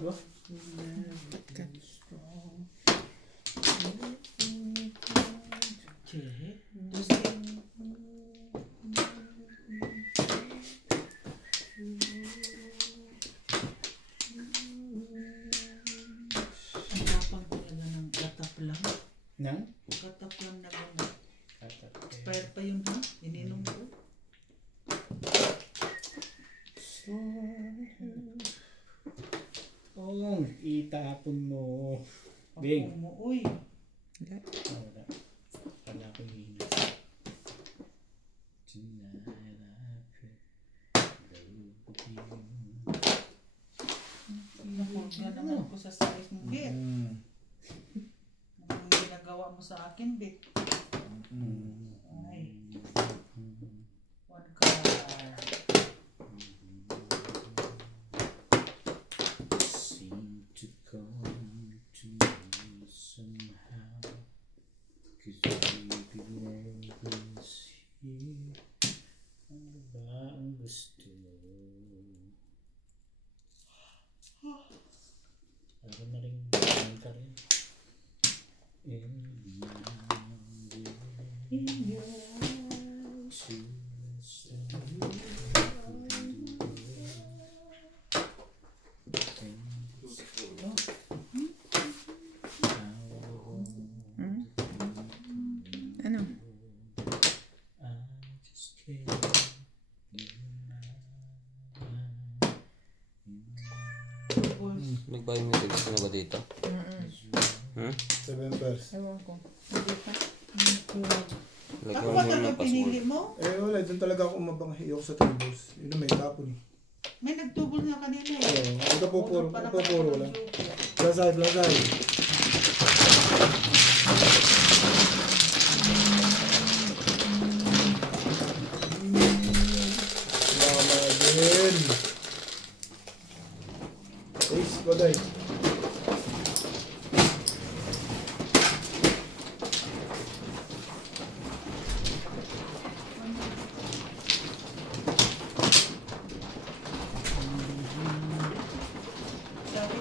Diba? Nang? Katap lang na gamot. Expire pa yun ha? Ininom ko. So, oh, itapon mo. Bing. Ako mo, uy. Wala. Wala akong hina. Nakulog na naman ko sa size mo, Bit. Ang ginagawa mo sa akin, Bit. Ay. One card. Seem to come to me somehow, 'cause you always here. Ano ba ang gusto mo? Ako na rin ka rin. Ano? Nag-biometrics ka na ba dito? Hmm? 7 pairs. Ewan ko. Hindi pa. Lagyan Ako mo ba muna talaga ng pinili password. mo? Wala. Doon talaga ako umabanghiyo ko sa tables. Yun ang may tapon eh. May nagtubol na kanina eh. Oo. Ito po puro. Para Ito puro lang. magsuko. Plasay, plasay. Mama din. Ace, baday. Sabi,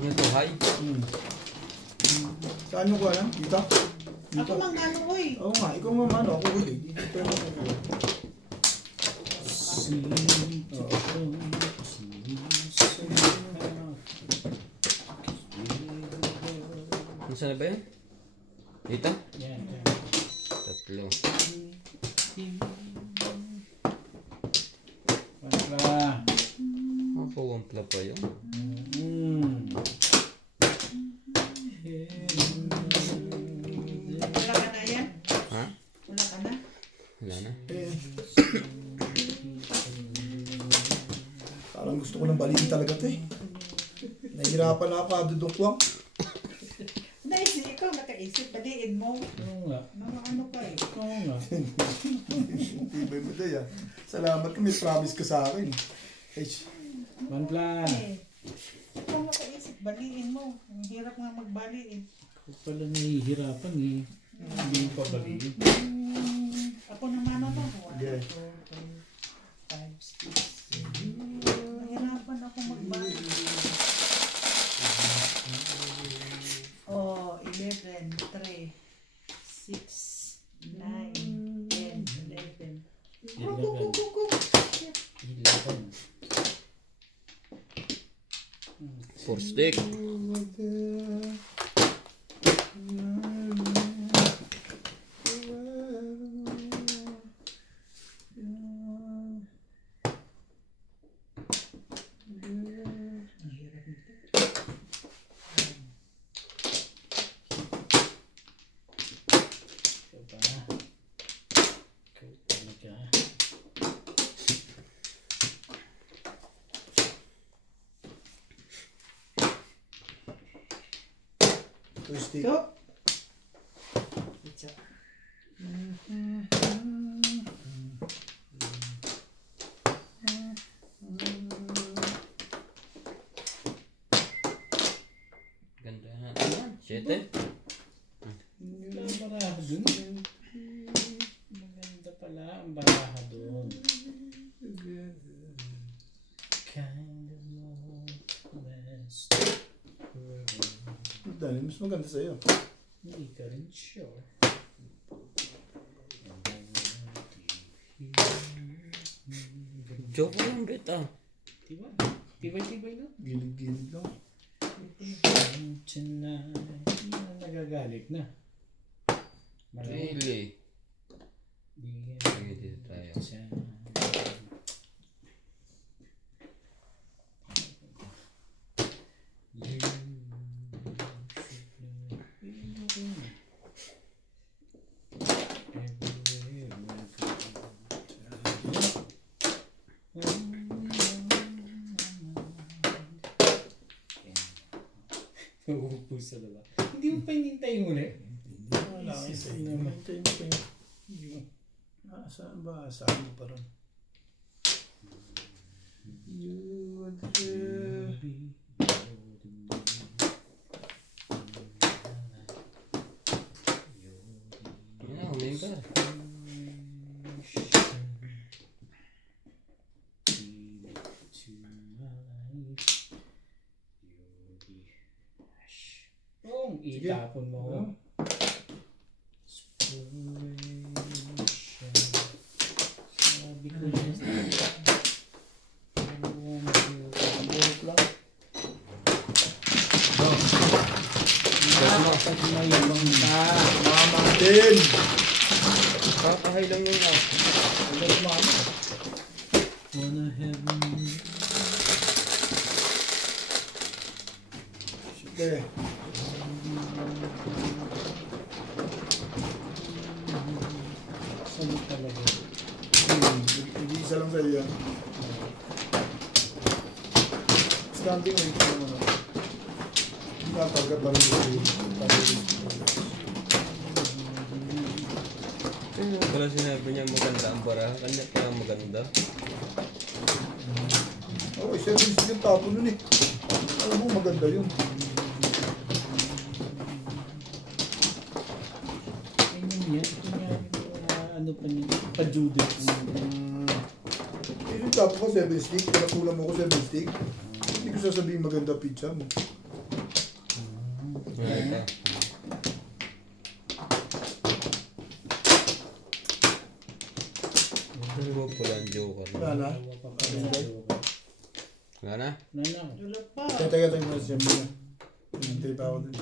Ano to, hi? Saan mo ko alam? Dito? ako mang gano ko eh. Oo nga, ikaw nga mano. Ako huli. Dito pero ako huli. Saan na ba yan? Dito? Yan. Tatlo. Wala. Ako, wampla pa yun. Wala ka na yan? Ha? Wala ka na? Wala na. Parang gusto ko ng baliin talaga ito eh. Nahihirapan na ako, adudungkwang. Naisip, ikaw nakaisip, baliin mo. Oo nga. Mga ano ka eh. Oo nga. Tibay mo day ah. Salamat ka, may promise ka sa akin. One plan. Eh, ikaw nakaisip, baliin mo. Ang hirap nga magbaliin. Ako pala nahihirapan eh. Hindi pa baliin. Ako naman ano. Okay. 1, 2, 3, 4, 5, 6, 7. Nahirapan ako magbaliin. Oh, 11, 3, 6, 9, 10, 11. Go, go, go, go, go. 11. Four stick. Stick. Go. It's up. 7? Wala ang baraha dun. Maganda pala ang baraha dun. Kind of northwest. Dali, mas maganda sa'yo. Hindi ka rin sure. Joke lang, bet ah. Diba? Tibay-tibay na. Gilid-gilid lang. Tonight. Hindi na nagagalit na. Malamig. Really? Sige, dito tayo. Pusa na ba? Hindi mo pa hinintay yung uli? Wala kang sa'yo. Hintayin mo pa yun. Saan ba? Saan mo pa rin? Yeah, uminga. Itapon mo. Sabi ko na. Buhok lang. Pag mayabang ka. Mamatin! Kakahay lang yun ah. Wanna have me. Sige. Saan talaga? Isa lang sa'yo yan. Standing wait ko naman. Nataga pa rin sa'yo. Wala sinabi niya maganda ang baraha. Kanya kaya maganda. Oo, isa rin yung tapo nun eh. Alam mo, maganda yun. Ayun yan. Ito nga ano pa niya. Pa-Judith. Yung tapo ko 7 stick. Pinakulang mo ko 7 stick. Hindi ko sasabihin maganda pizza mo. Wala ka. Ano mo pala ang joker? Wala na. Wala na? Nana. Wala pa. Teka mo na siya muna. Hintay pa ako dun. 1,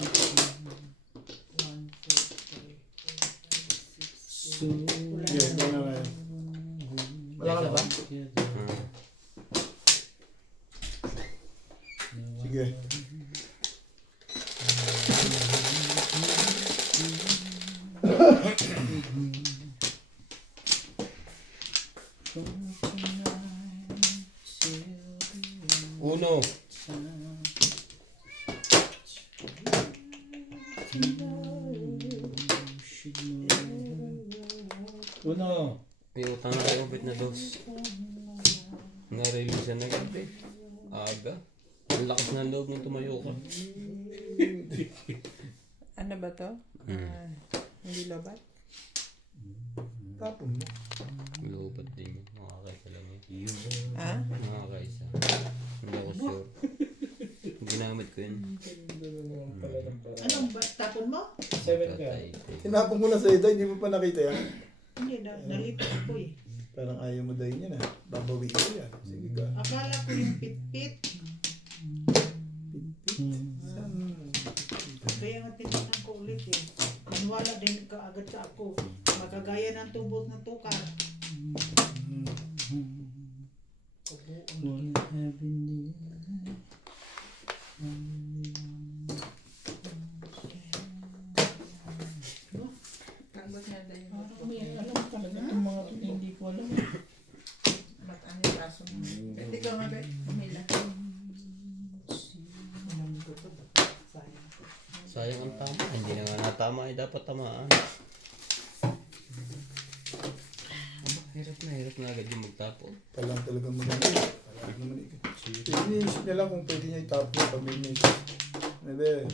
2, 3, 4, 5, 6, 7. Yes, wala na yan. Wala ka na ba? Sige. Uno. Uno. May utang na kayo bit na dos. Na-release na gabi. Aga. Ang lakas ng loob nung tumayo ko. Ano ba to? Hindi lobat? Tapon mo. Lupat din yun. Makakaisa lang yun. Ha? Makakaisa. Hindi ako sure. Ginamit ko yun. Anong ba? Tapon mo? 7 ka. Patay. Tinapon ko na sa ito, hindi mo pa nakita yan. Hindi, nalipat ko eh. Parang ayaw mo dahil yan ah. Babawi ko yan. Sige ka. Akala ko yung pit-pit. Kaya nga tinanan ko ulit eh. Maniwala din ka agad sa ako. Magagaya ng tubot na tukar. One heaven. Tanggol na dahil yung Parang may alam talaga itong mga ito hindi ko alam. mataan yung kaso mo. Pwede ka nga ba? Pumila. Sayang ang tama. Hindi na nga natama ay dapat tamaan. Hirap na agad yung magtapo. Kailangan talaga maganda. Parang naman ikaw. Iniisip niya lang kung pwede niya itapon pag may miss. Nebe.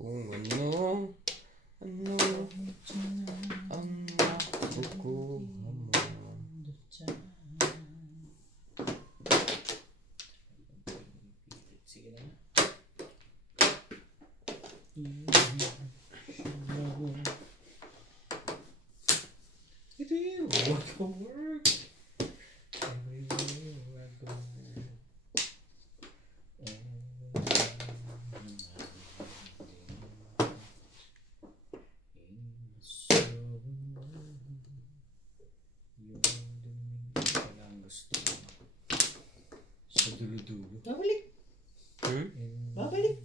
Kung ano ang makukuha mo. Sige na. Ito yun. Work for work. Everywhere I go. Sa dulo-dulo. Babalik! Babalik!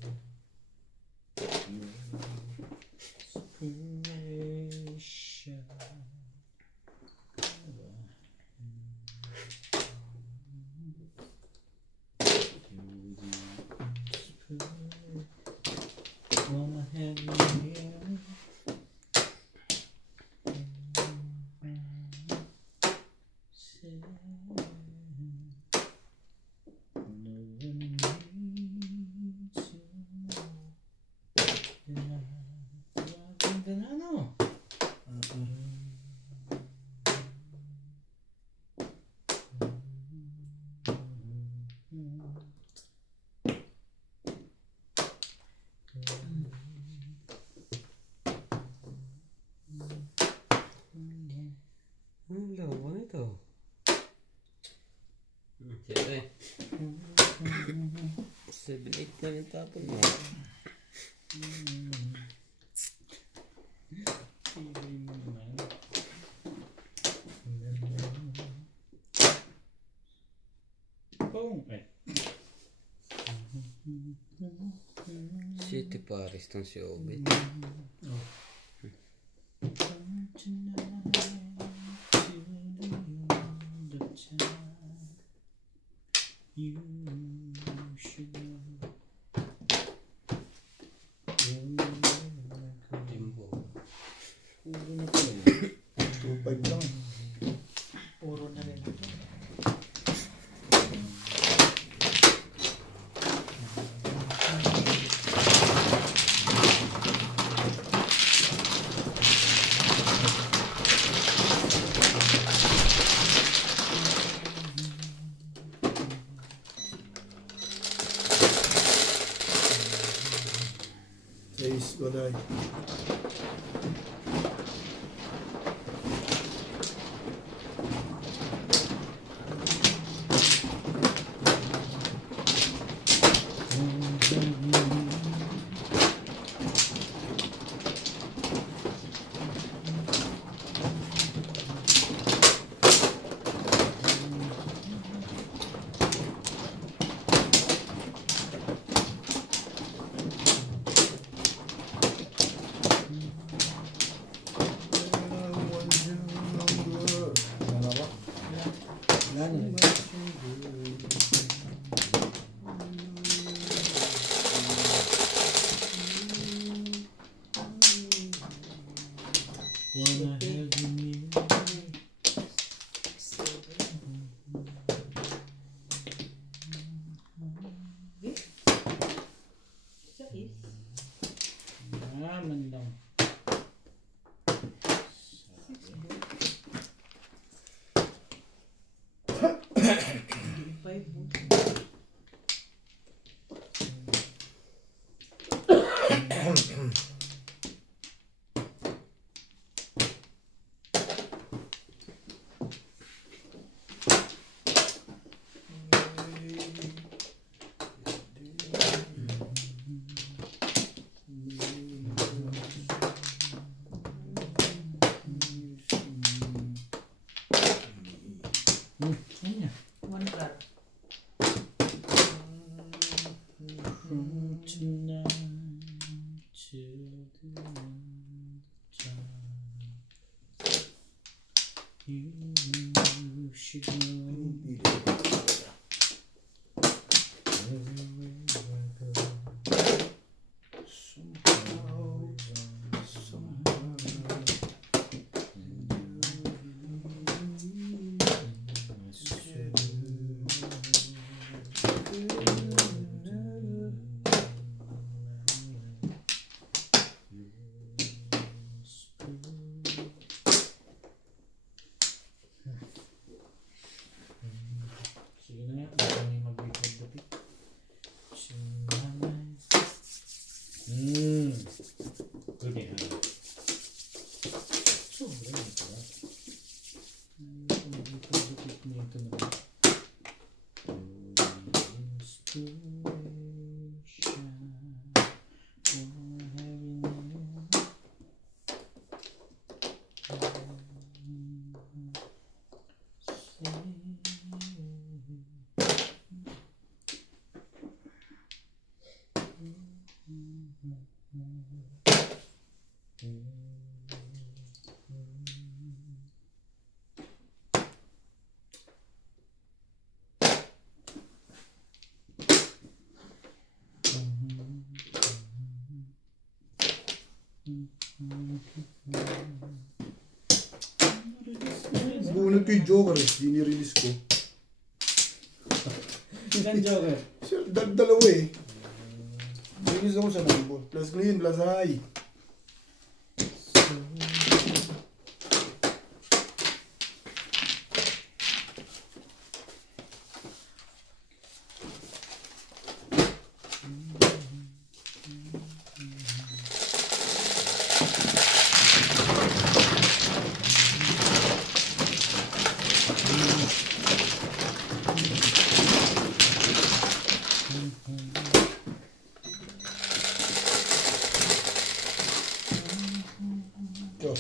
Ang lawa nito. Siyempre. 7-8 na yung tapon mo. Tibay mo naman. Boom! Ay. City Paris tong si Obit. You should know. Jimbo. Puro na po. 2.5 lang. Puro na rin. Guys, wala. Wala na. Wanna have you. Man lang. Five mo. One card. From tonight till the end of time, you should know. Bunod ko yung Joker eh. Dinirelease ko. Ilan Joker? Dalawa eh. Release ako sa number. Plus clean, plus high. Ito.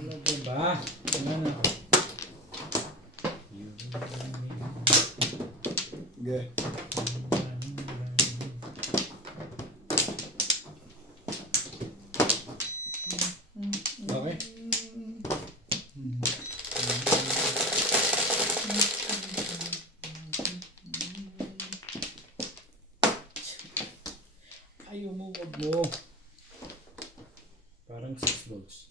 Talaga ba? Ano na? Okay. Okay. Ayaw mo, wag mo. Parang 6 volts.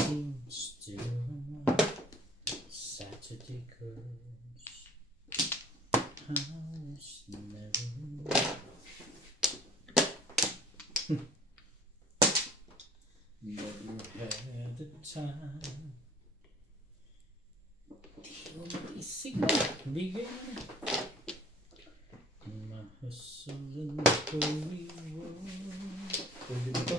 Seems to Saturday girls house never had the time. Di mo mag-isig na. Bigay mo na. Mahustle and hurry world. Pwede dito.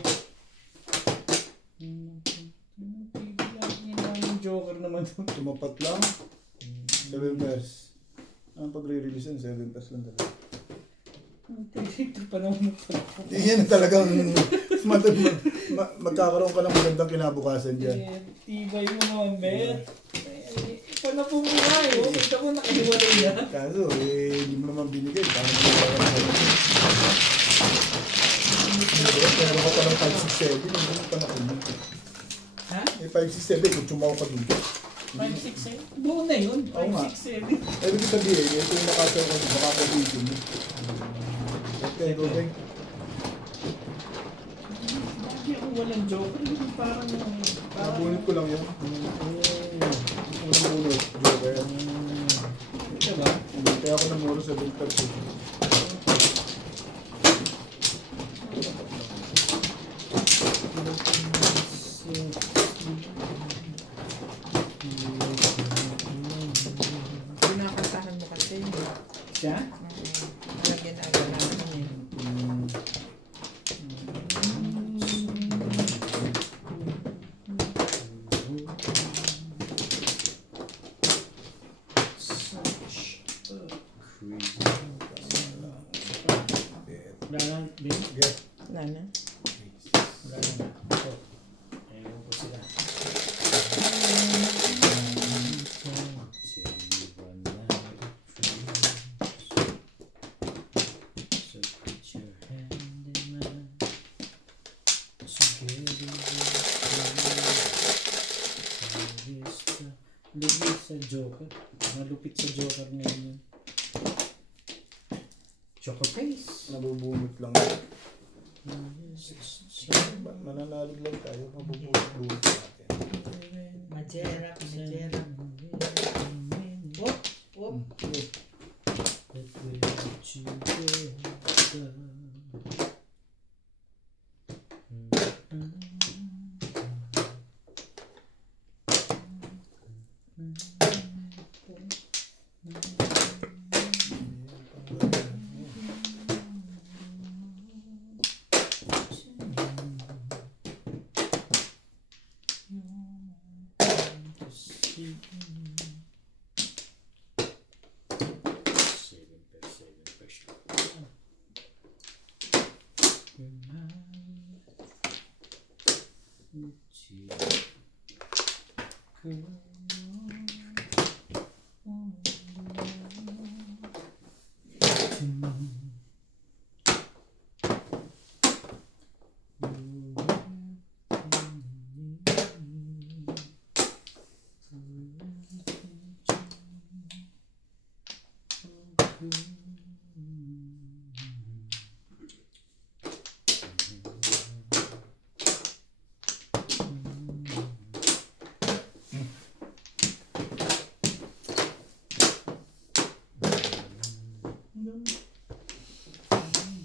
Joker naman to. Tumapat lang. 7 pairs. Ang pag-re-release yun, 7 pairs lang talaga. Ito pa naman pala. Yan talagang magkakaroon ka ng magandang kinabukasan dyan. Tibay mo naman, Bet. Ipa na po muna eh. Kita mo nakahiwalay yan. Kaso, hindi mo naman binigay. Parang pero ka pa ng 567, hindi mo pa nakunin. Ha? Eh, 567, kung tumaw ka dito. 567? Buo na yun. Oo nga. 567. Ibig sabihin, ito yung nakasaw ko, makakabigyo mo. Okay, okay. Bakit ako walang Joker? Parang... Nabunit ko lang yun. Unang bunot, Joker. Ito ba? Kaya ako namuro sa 7 pairs. Pinakantahan mo kasi. Siya? Lagyan na agad natin eh. Yes. Wala na. Wala na. Oh. Ayun po sila. Lupit sa Joker. Malupit sa Joker ngayon yun. Joker face. Nabubunot lang. Mananalig lang tayo. Mabubunot natin. Majera. Whoop. Whoop.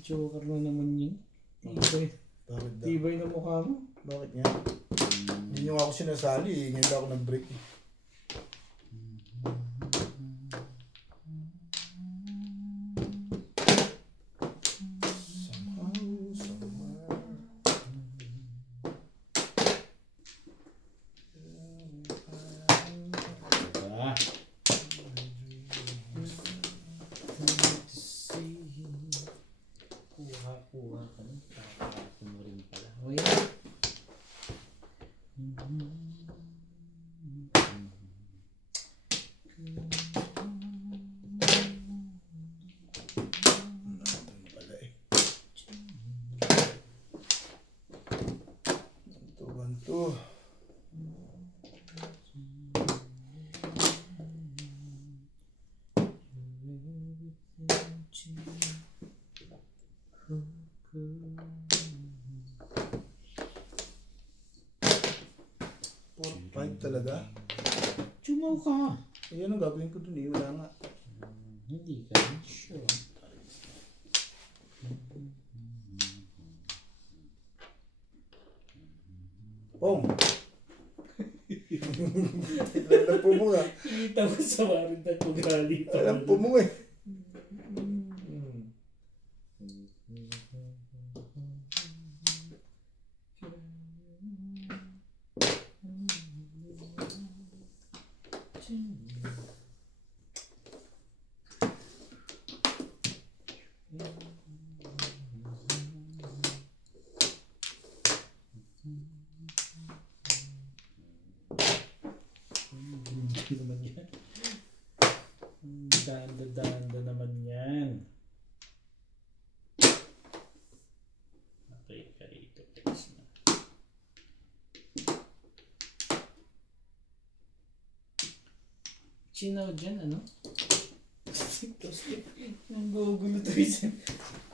Joker na naman yun. Tibay na mukha mo. Bakit nga? Hindi nyo ako sinasali. Ngayon lang ako nag-break. Kuha ka na. Tapos mo rin pala. O yan. Bantu. Pipe talaga? Chumaw ka. Ayan ang gagawin ko dun eh. Wala nga. Hindi ka sure. Pong! Alam po mo nga. Kita mo sa warin na kugali. Alam po mo eh. Naman yan. Danda naman yan. Okay ka rito. Chinaw dyan, ano? Stick. Nanggugulo to isa.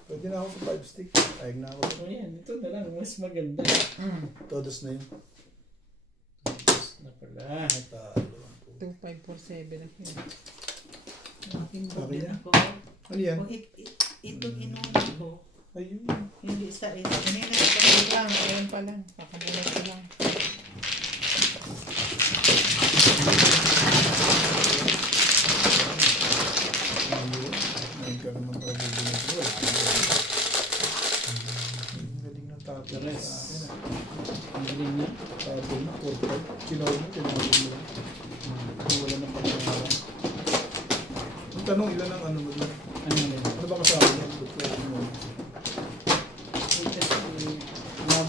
Pwede na ako sa 5 stick. Ayag na ako. O yan, ito na lang. Mas maganda. Todos na yun. Na pala. Talo. 2547 na yun. Aking Okay din na. ako. Ano yan? Kung itong inunan ko, Ayun. hindi isa. Kanina ito lang. Ayun pa lang. Kakamulat ko lang. Ngayon ka naman talaga ginagawa. Ang galing ng tapos sa akin ah. Ang galing niya. Tapos na 4-5. Chinaw mo, tinapon mo lang. Wala na pangalan. Ang tanong ilan ang ano mo lang? Ano yun? Ano ba kasama niya?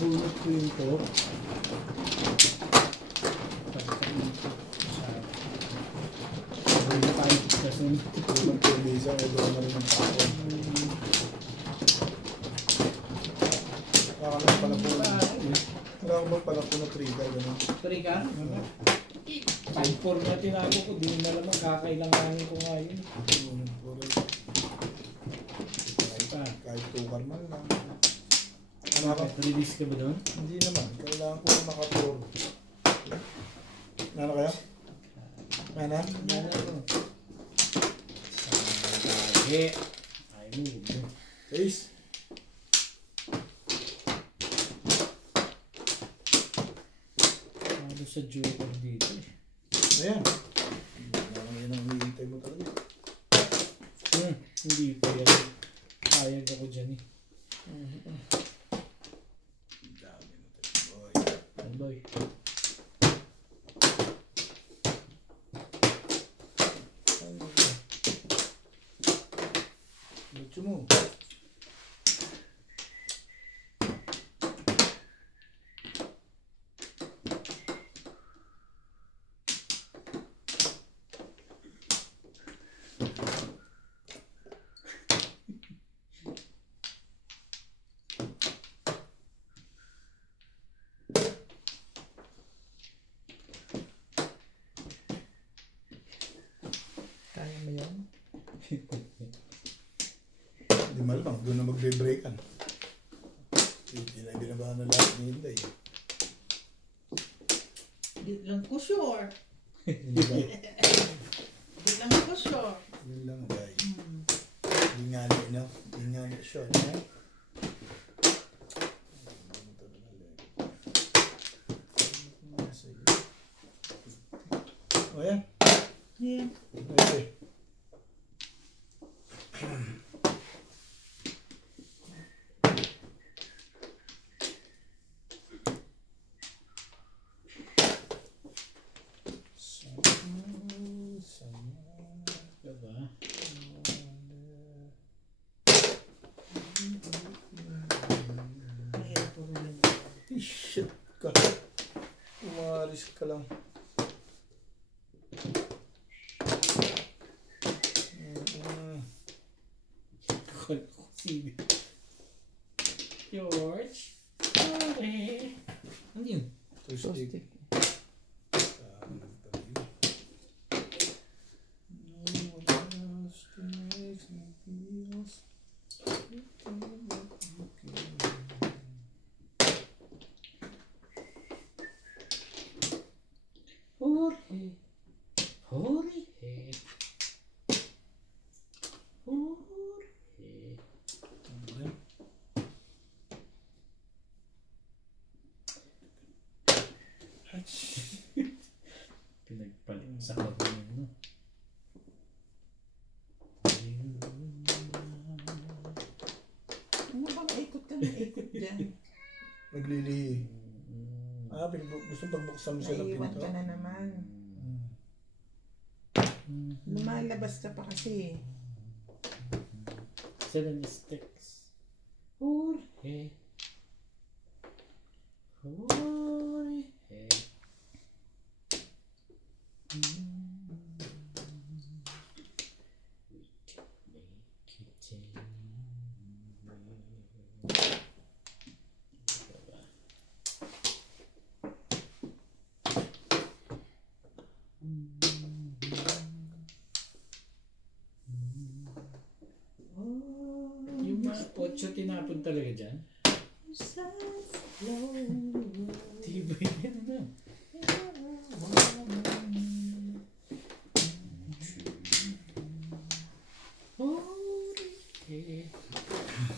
nabunot ko yung to. Hindi tayo kasi Tulad ko yung isa, ay doon na rin ang tao. Nakakalang pala po. Nakakalang pala po na trigger. Gano'n. Sorry ka? 5-4 na tinago ko. Di na naman kakailanganin ko nga yun. Kahit tukar man lang. Bakit? Release ka ba doon? Hindi naman. Kailangan ko na maka-4. Nana kayo? Nana? Yan ako. Lagi. Ay mo. Ace. Ano sa joker dito eh. Ayan. Yan ang hinihintay mo talaga. Hindi pa yan. Sayag ako dyan eh. Dami mo tayo, boy. Boy. Lucho mo. Kaya mo yan? Hindi malamang. Doon na magbe-breakan. Hindi na binabahan na lahat ni Hinday. Di lang ko sure. Hindi ba? Di lang ko sure. Yun lang, guys. Hindi nga na enough. Hindi nga na short. Eh? O yan. Yeah. Okay. Diba? Mahirap po rin. Shit ka. Umaris ka lang. Sige. George. Sorry. Ano yun? Toastic. Jorge. Jorge. Jorge. Pinagpalit sa kanya, no? Ano bang ikot ka na ikot dyan? Naglilihi. Gusto pagbuksan mo siya ng Naiwan pinto. ka na naman. Lumalabas ka pa kasi. 7 sticks. Jorge. Jorge. Yung mga 8 tinapon talaga dyan? Tibay yan na.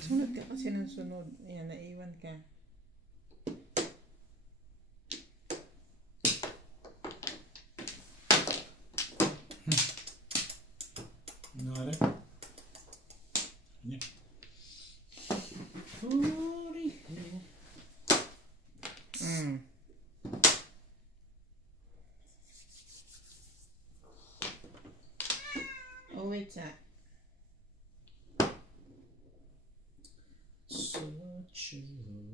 Sunod ka kasi ng sunod. Ayan, naiwan ka. Ano nga rin? Yan. Oh, wait sa. So true.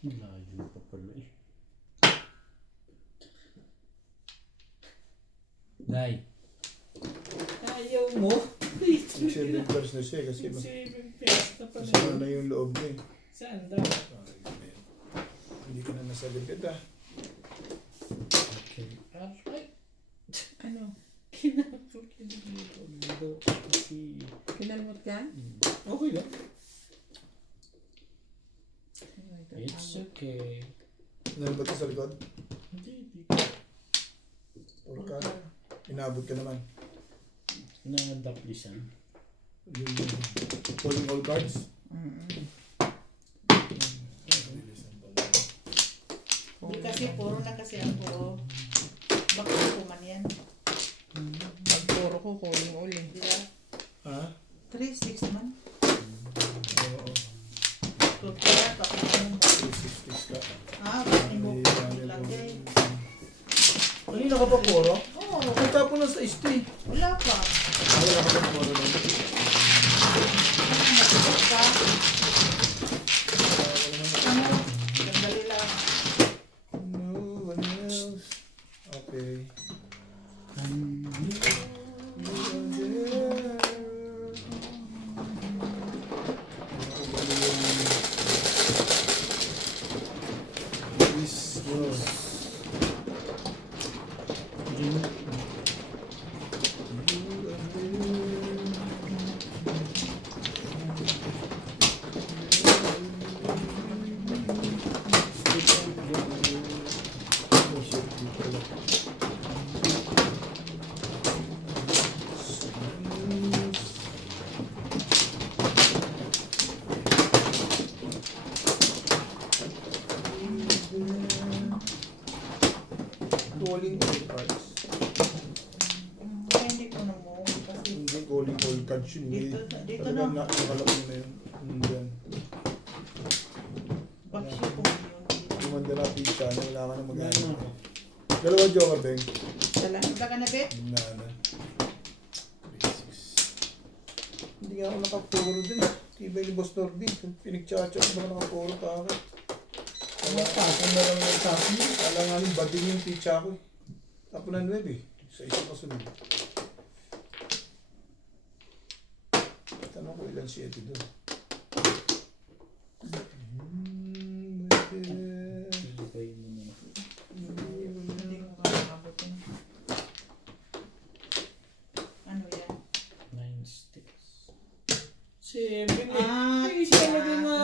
Layo pa pala eh. Nay. Ayaw mo. 7 pairs na siya kasi 7 pairs na pala. masama na yung loob niya eh. Saan daw? Hindi ka na nasa libid ah. Okay. Alright. Ano? Kinapot dito. Kasi... Kinalmot ka? Okay lang. It's okay. Ano ba ito sa likod? Hindi. Puro ka. Inabot ka naman. Pinangandaplisan. Yung calling all cards. Hindi kasi puro na kasi ako. Baka ko man yan. Pag puro ko, calling all eh. Di ba? Ha? 3-6 naman. Oo. So, kaya pa kung ano mo. 366 ka. Bakit mo lagay? Kanina ka pa puro? Oo, Ang tapo na sa isti. wala pa. Wala ka pa puro na. Matulog ka. Ano? Sandali lang. No one else. Okay. This was calling all cards. Kaya hindi ko na mo. Kasi Hindi calling all cards yun. Hindi. dito Talagang na. nakalapin na yun. Yan. Baksyo ko yun. Lumanda na pizza na wala ka na mag-ano. Dalawa joker, Beng. Wala ka na, Bet? Na. 36. Hindi nga ako nakapuro dun. Tibay ni Boss Norby. Pinagtsatsa ko ba nakapuro ka ako? Ano pa? Ano lang yung sabi? Kala nga nung bading yung pizza ko eh. Tapo na 9 eh. Sa isa pa sunod. Tanong ko ilan si Eddie doon. Ibigay mo na. Hindi ko kakabot yun. Ano yan? 9 sticks. 7 eh. Ah, Talaga na.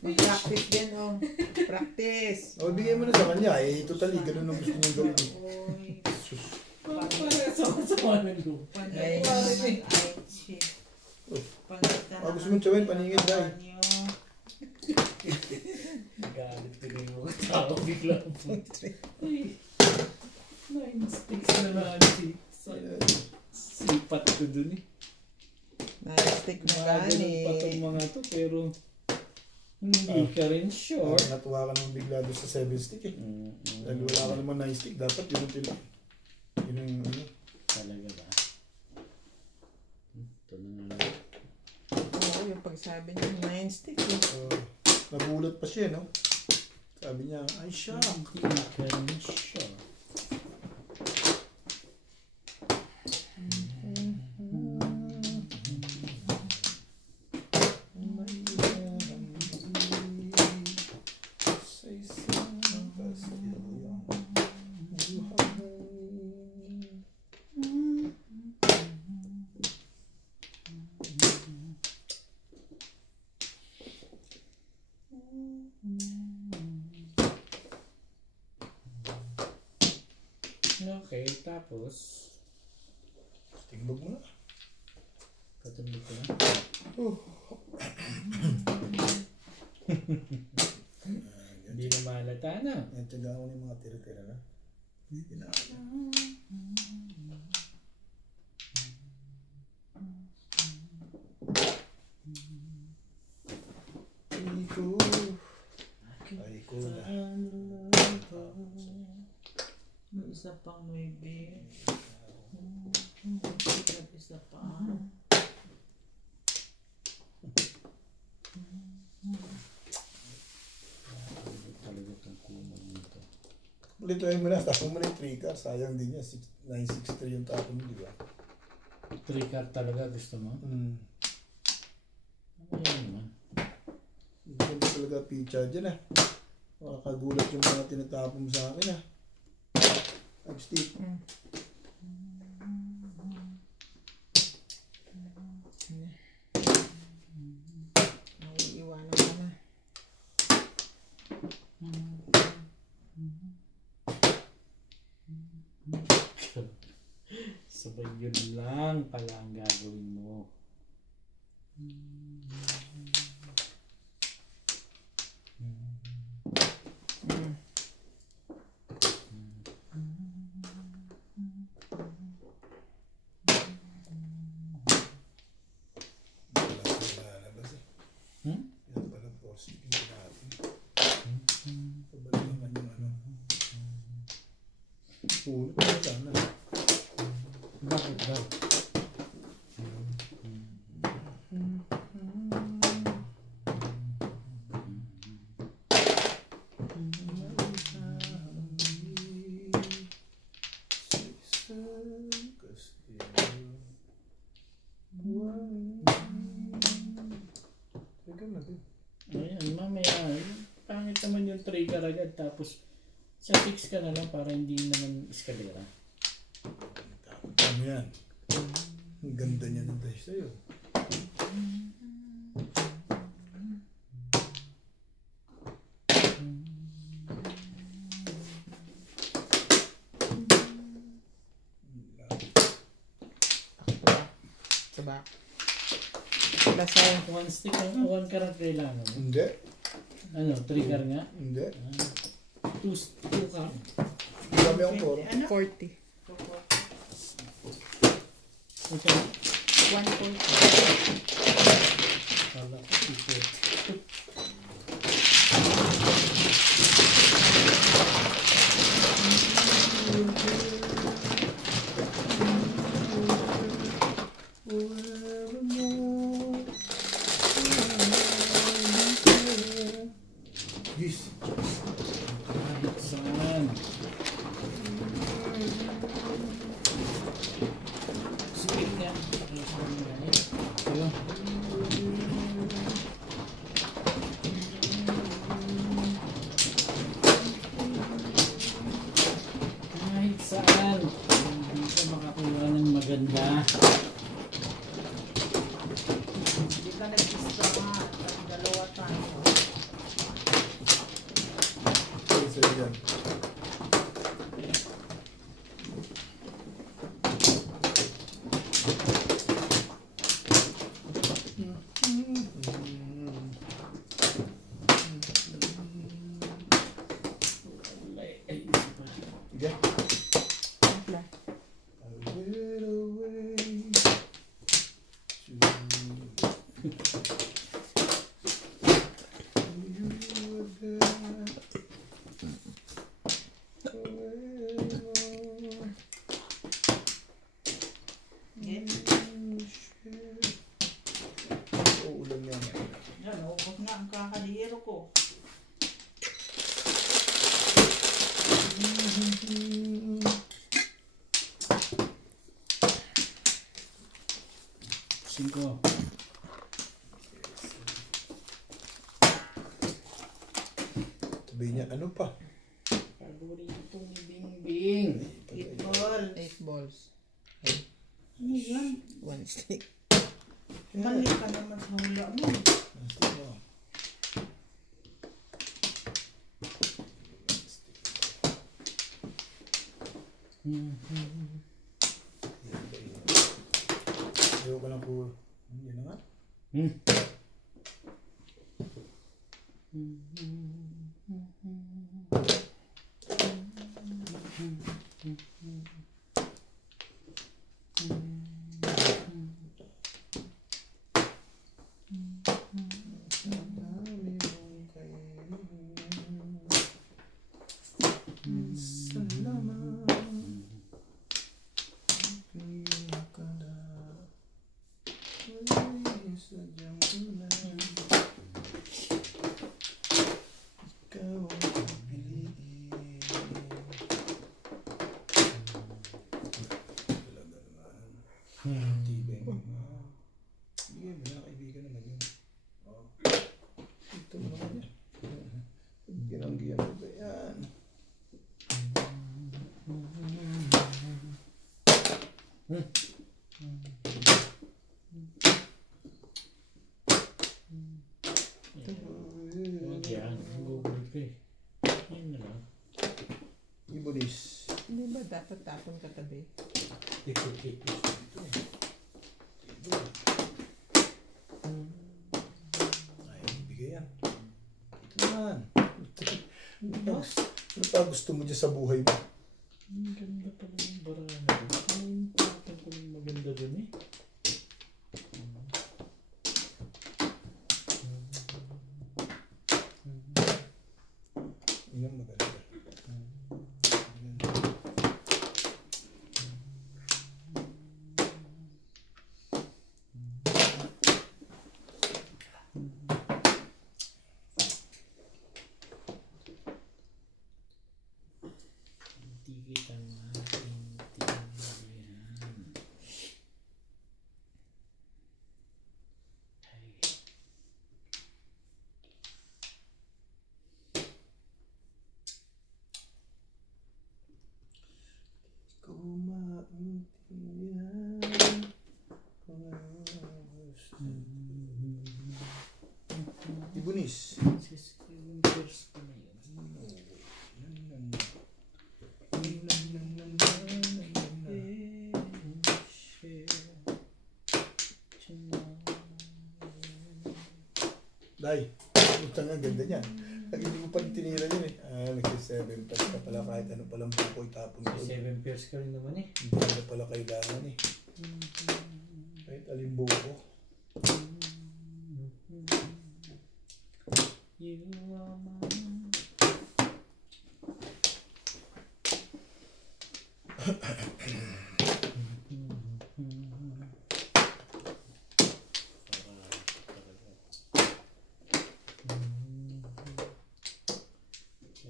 Mag-practice din, oh. Practice. O, bigay mo na sa kanya. Eh, totally, ganun ang gusto niyang gawin. Oy, Sus. Para sama ng loob. panay Ay, naman ay shit. Oh. Pangita Ah, gusto mong tsawin, paningin, Day. Galit ko na yung mga tao bigla. Uy. 9 sticks na lang sipat ko dun eh. Na-stick na Mga ganun pa gani. itong mga to pero hindi ka rin sure. Natuwa ka naman bigla doon sa 7 stick eh. Dahil wala ka naman 9 stick, dapat yun ang yun ang ano. Talaga ba? Ito na nga. Oo, yung pagsabi niya, 9 stick eh. Nagulat pa siya, no? Sabi niya, ay siya. Hindi ka rin sure. Okay, tapos Tingbog mo na. katulog ko na. Hindi na malata na. Yan, tiyagaan ko na yung mga tira-tira na. Hindi na. Iko. Ay, ko na. May isa pang 9. Isa pa. Ulituin mo na, tapos mo na yung 3 car. Sayang din yan. 963 yung tapon mo, di ba? 3 car talaga gusto mo? Ayun naman. Hindi ko talaga picture dyan ah. Makakagulat yung mga tinatapon mo sa akin ah. Steve. Naiiwanan ka na. Sabay yun lang pala ang gagawin mo. Yan pala positive natin. Pabalik naman yung ano. Punot na sana. Bakit ba? Ayan, mamaya. Pangit naman yung trigger agad. Tapos sa 6 ka na lang para hindi naman eskalera. Ano yan? Ang ganda niya ng dash sa'yo. Diba? Lasay. One stick, one karat kailangan mo. Hindi. Ano, trigger nga? Hindi. Two ka? Marami akong poro. 40. Okay. 140. Kala ko ito. Yes. Saan? Sikip niya. Ayun. Kahit saan. Hindi ka makakuha ng maganda. Hindi ka nag-isla nga. Dalawa tayo. Isa yan. Sige. Simpla. I'll get away to you again. Uulan yan. Yan, naubos na ang kakalihiro ko. Cinco. Sabi niya, ano pa? Paborito ni Bingbing. 8 ball. 8 balls. Ano yan? 1 stick. Mali ka naman sa hula mo. Basta mo. Ayaw ko lang po. Yan na nga. Tapon katabi. Ay, ibigay yan. Naman. Ano pa gusto mo dyan sa buhay mo? Ang ganda pala ng barana. Ang patang ko ng maganda dun eh. Yan maganda. Hindi kita maintindihan. Ay. Kung maintindihan kung ano gusto. Ibunis. Sis, yung first ko na yun. Day, utang ang ganda niyan. Hindi mo pa tinira yun eh. Nag-7 plus ka pala kahit ano palang buko itapon ko. 7 pairs ka rin naman eh. Hindi na pala kailangan eh. Kahit alin buko. You are mine.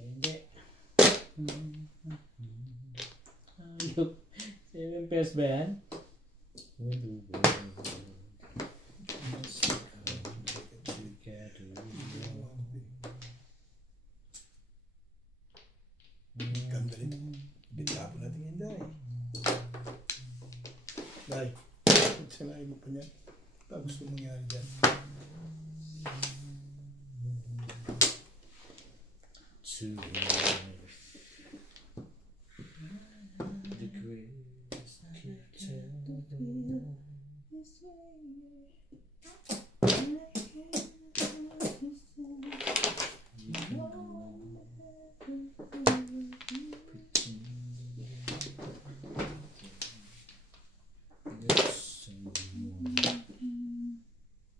Hindi. 7 pairs ba yan? Ganda rin. Bitapon natin yan, Day. Day, sanayin mo pa niyan. Ano gusto mangyari dyan? To life, the greatest picture.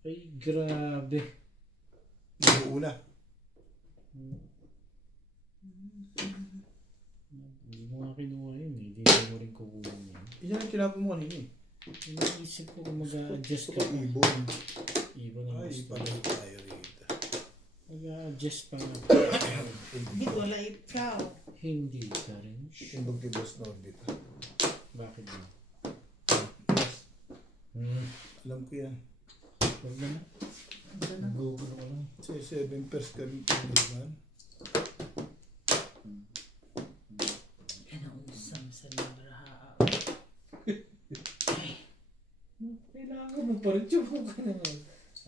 Ay, grabe. Yung una. Hindi mo nga kinuha yun eh. Hindi mo rin kukunin yun. Yan ang kinapon mo kanina eh. Iniisip ko kung mag-a-adjust Gusto ka ko pa. ibon. Ibon ang Ay, gusto. palay tayo rito. Mag-a-adjust pa nga. Hindi, wala ikaw. Hindi ka rin. Simbog ni Boss Norbit. Bakit ba? Alam ko yan. Huwag na na. Gugulo ko lang. Kasi 7 pairs ka rin piniwan. Yan ang usam sa naraha. Kailangan mo pa rin. Tiyubo ka naman.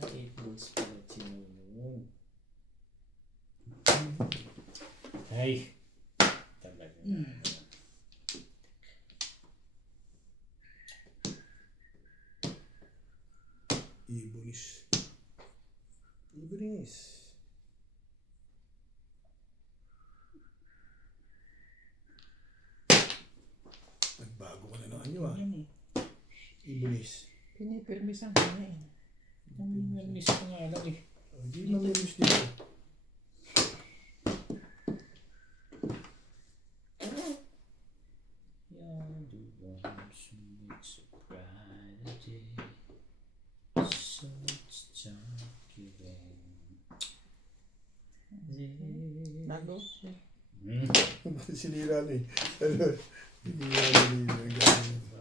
Ang 8 balls pala sinunod. Ay. Talaga. Ibunis. Ibunis. Nagbago ka na ng anyo ah. Yan eh. Ibunis. Pinipirmis ang kanya eh. Ang miss ko nga lang eh. Hindi mamimis dito. You're the ones who makes a brighter day. So it's time giving. Bago. Sinira na eh. Sinira na eh.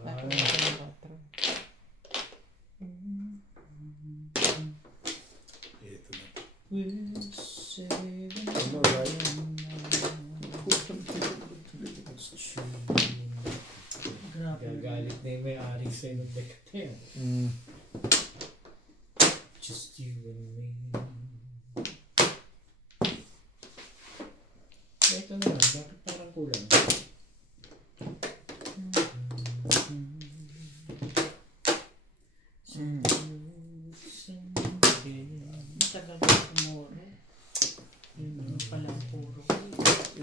Bago na sa mga patro. Ito na. We're saving Ano, right? Gagalit na yung may-ari sa'yo ng dekate. Just you and me. Ito na lang, bakit parang kulang?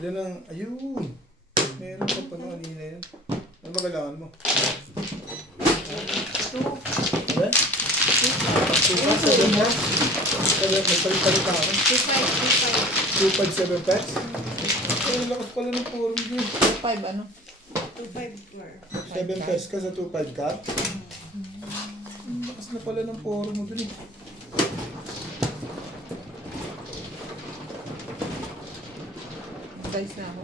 Ilan ang... Ayun! Meron pa pa nung kanina yun. Ano ba kailangan mo? Ano? 2.7 packs? Nagpalit-palit ako. 2.7 packs? Ay, lakas pala ng forum dun. 2.5 ano? 2.5 7 packs ka sa 2.5 ka? Lakas na pala ng forum mo dun eh. Guys na ako.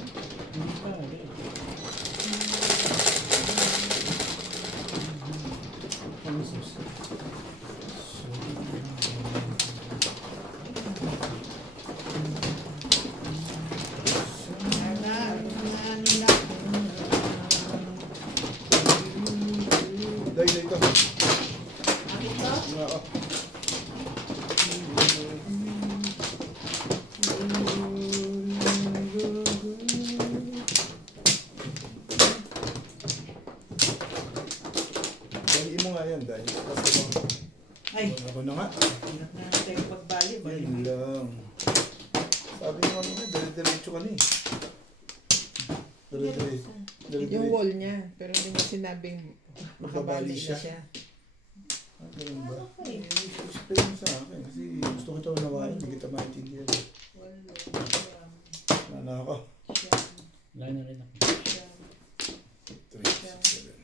Hindi pa, eh. Ano sus? Dahil ito. Bakit to? Oo. Dahil mo nga yan, dahil. Ay, Ako na nga. hirap na tayo pagbali. Yan lang. Sabi mo kanina, dire-diretso ka na eh. Dire-diretso. Yung wall niya, pero hindi mo sinabing makabali na siya. Ah, ganun ba? Explain mo sa akin kasi gusto ko ito unawain, hindi kita maintindihan. Wala na ako. Wala na rin ako. 3, 7.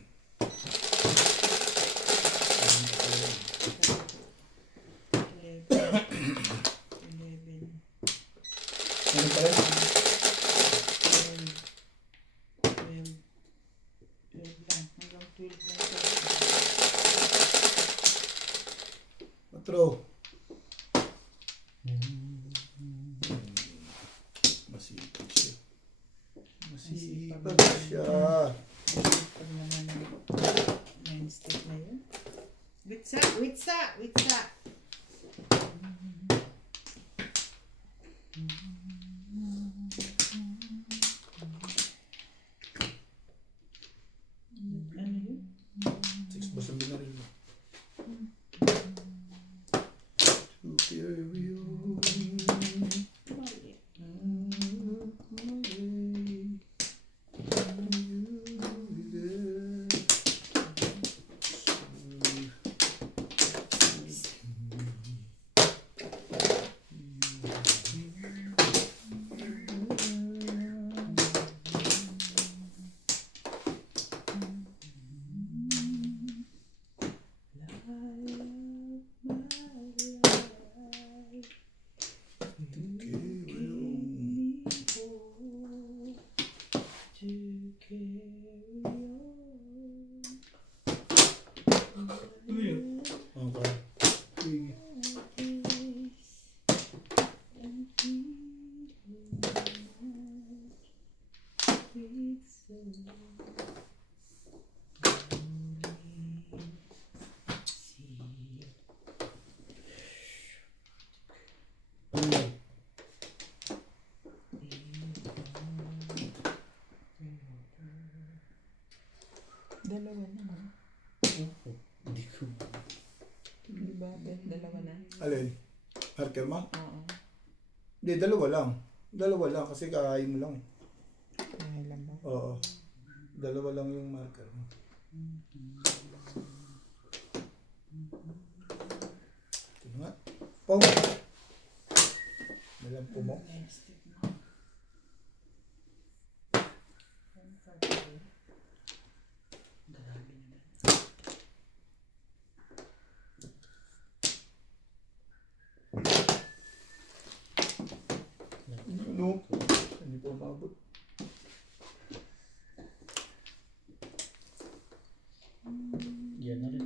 Ano pa rin? 12 lang. Hanggang 12 lang. 4. Masipag siya. Masipag siya. Pag naman main step na yun. Witsa! Witsa! Witsa! Ano yun? 6 ba sabi na rin mo? To carry on. Mali. Okay. Sige. Dalawa na. Hindi ko. Di ba? Dalawa na. Alin? Marker mo? Oo. Hindi, dalawa lang. Dalawa lang kasi kakain mo lang. Ay, lang ba? Oo. Dalawa lang yung marker mo. Ito na nga. Pong! Malampo mo. Next step na. Ano? Hindi po umabot. Yan na rin.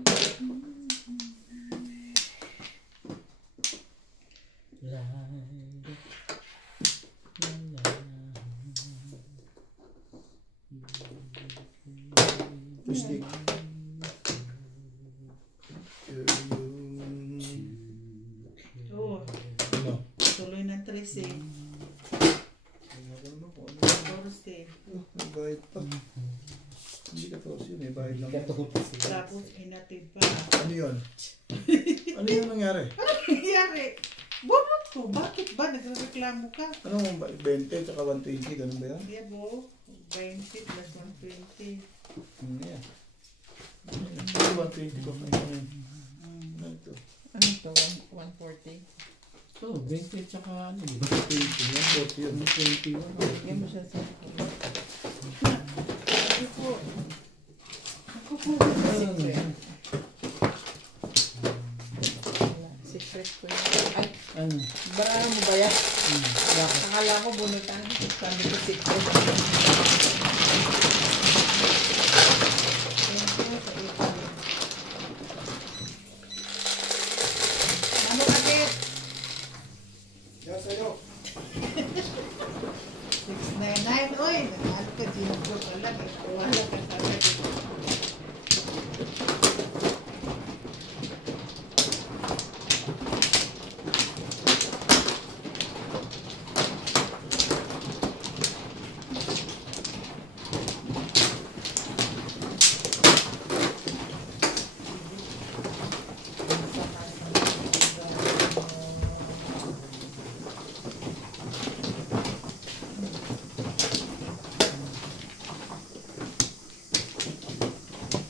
Twisting. Oo. Ano? Tuloy ng 13. Ano naman po? Ano? 14. Oh, may bayad pa. Hindi ka to yun eh, bayad lang. Tapos inatid pa. Ano yun? Ano yung nangyari? Nangyari? Bumot Oh, bakit ba? Nagreklamo ka? Ano, 20 tsaka 120, ganun ba yan? Yeah, bo. 20 plus 120. Yan. 120 ko. Ano ito? Ano to? 140? So, 20 tsaka ano, 140 yun. 21. Bigyan mo siya sa Ako po. Ako po. secret ko yun. Ay, Ano? bara mo ba yan? Bakit? Akala ko bunutan. Sabi ko secret. Ano agad? Yan sa'yo. 699. Oy, nanalo ka. Ginagawa ka lang. Wala ka talaga.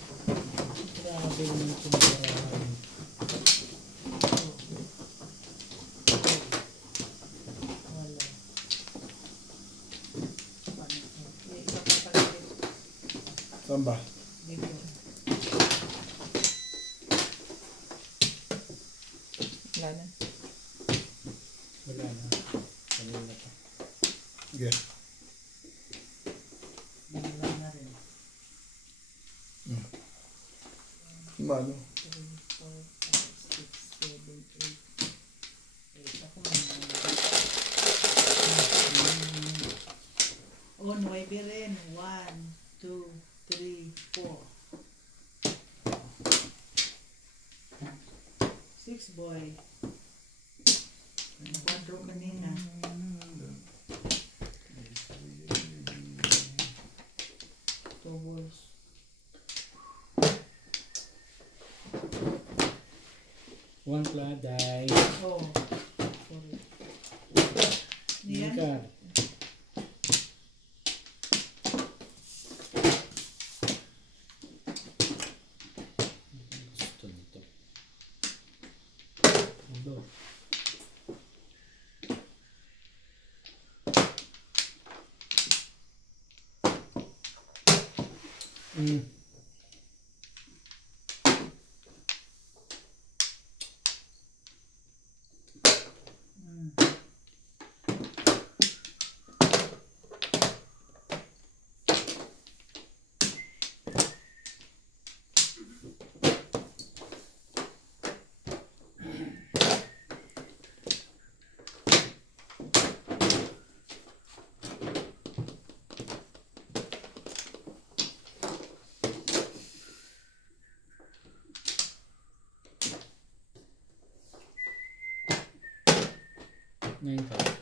Grabe yung kumarahan. Wala. May iba pa pala. Saan ba? Dito. Wala na. Wala na. Kanina pa. Sige. Wala na rin. Mano? 3, 4, 5, 6, 7, 8. Ako man. Oh, 9 rin. 1, 2, 3, 4. 6 boy. Quadro kanina. Two balls. One flat die. Oh. Sorry. Hindi Yan. ka. Gusto nito. Ando. Nine five.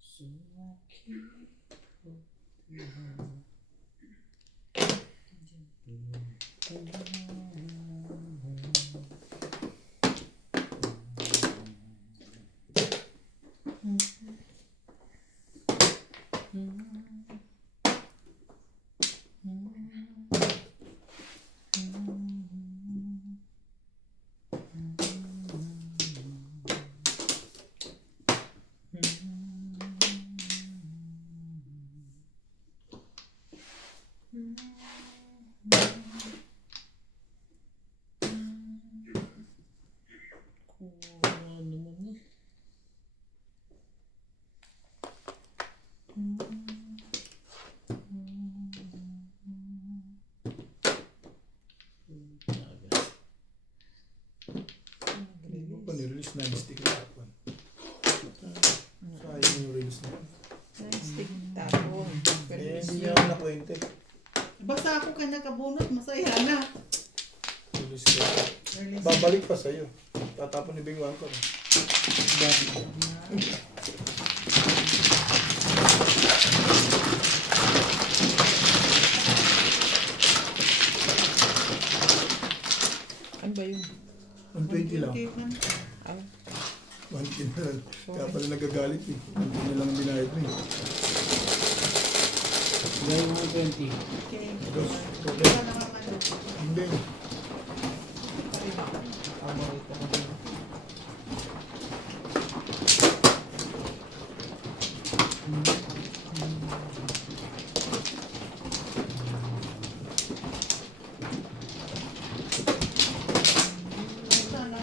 So I keep Hindi mo pa nirelease na yung stick na tapon. Sayang yung release na yun. Stick tapon. Pero Eh, hindi yun. niya nakwente. Basta ako ka nakabunot, masaya na. Release ko. Release. Babalik pa sa'yo. Tatapon ni Bing Wang ko. ba yun? 120 lang. Okay lang. Ah, 120 na lang. Kaya pala nagagalit eh. 120 na lang ang binayad mo eh. Gawin mo 20. Okay. Dos. Wala naman ano. Hindi. tama ito kasi. Sana.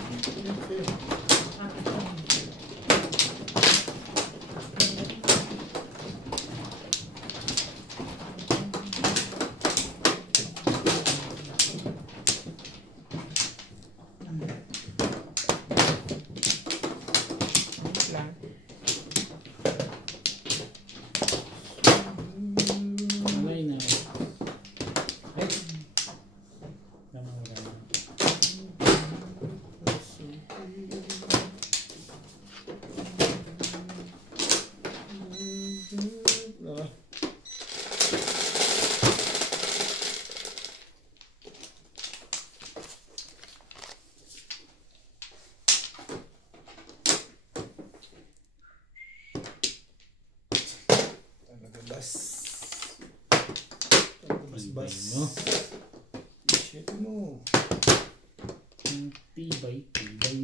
Lang. Malay na. Ay. Tama wala na. Ah. Talaga bas. Talaga bas. mo. Shit mo. Ang tibay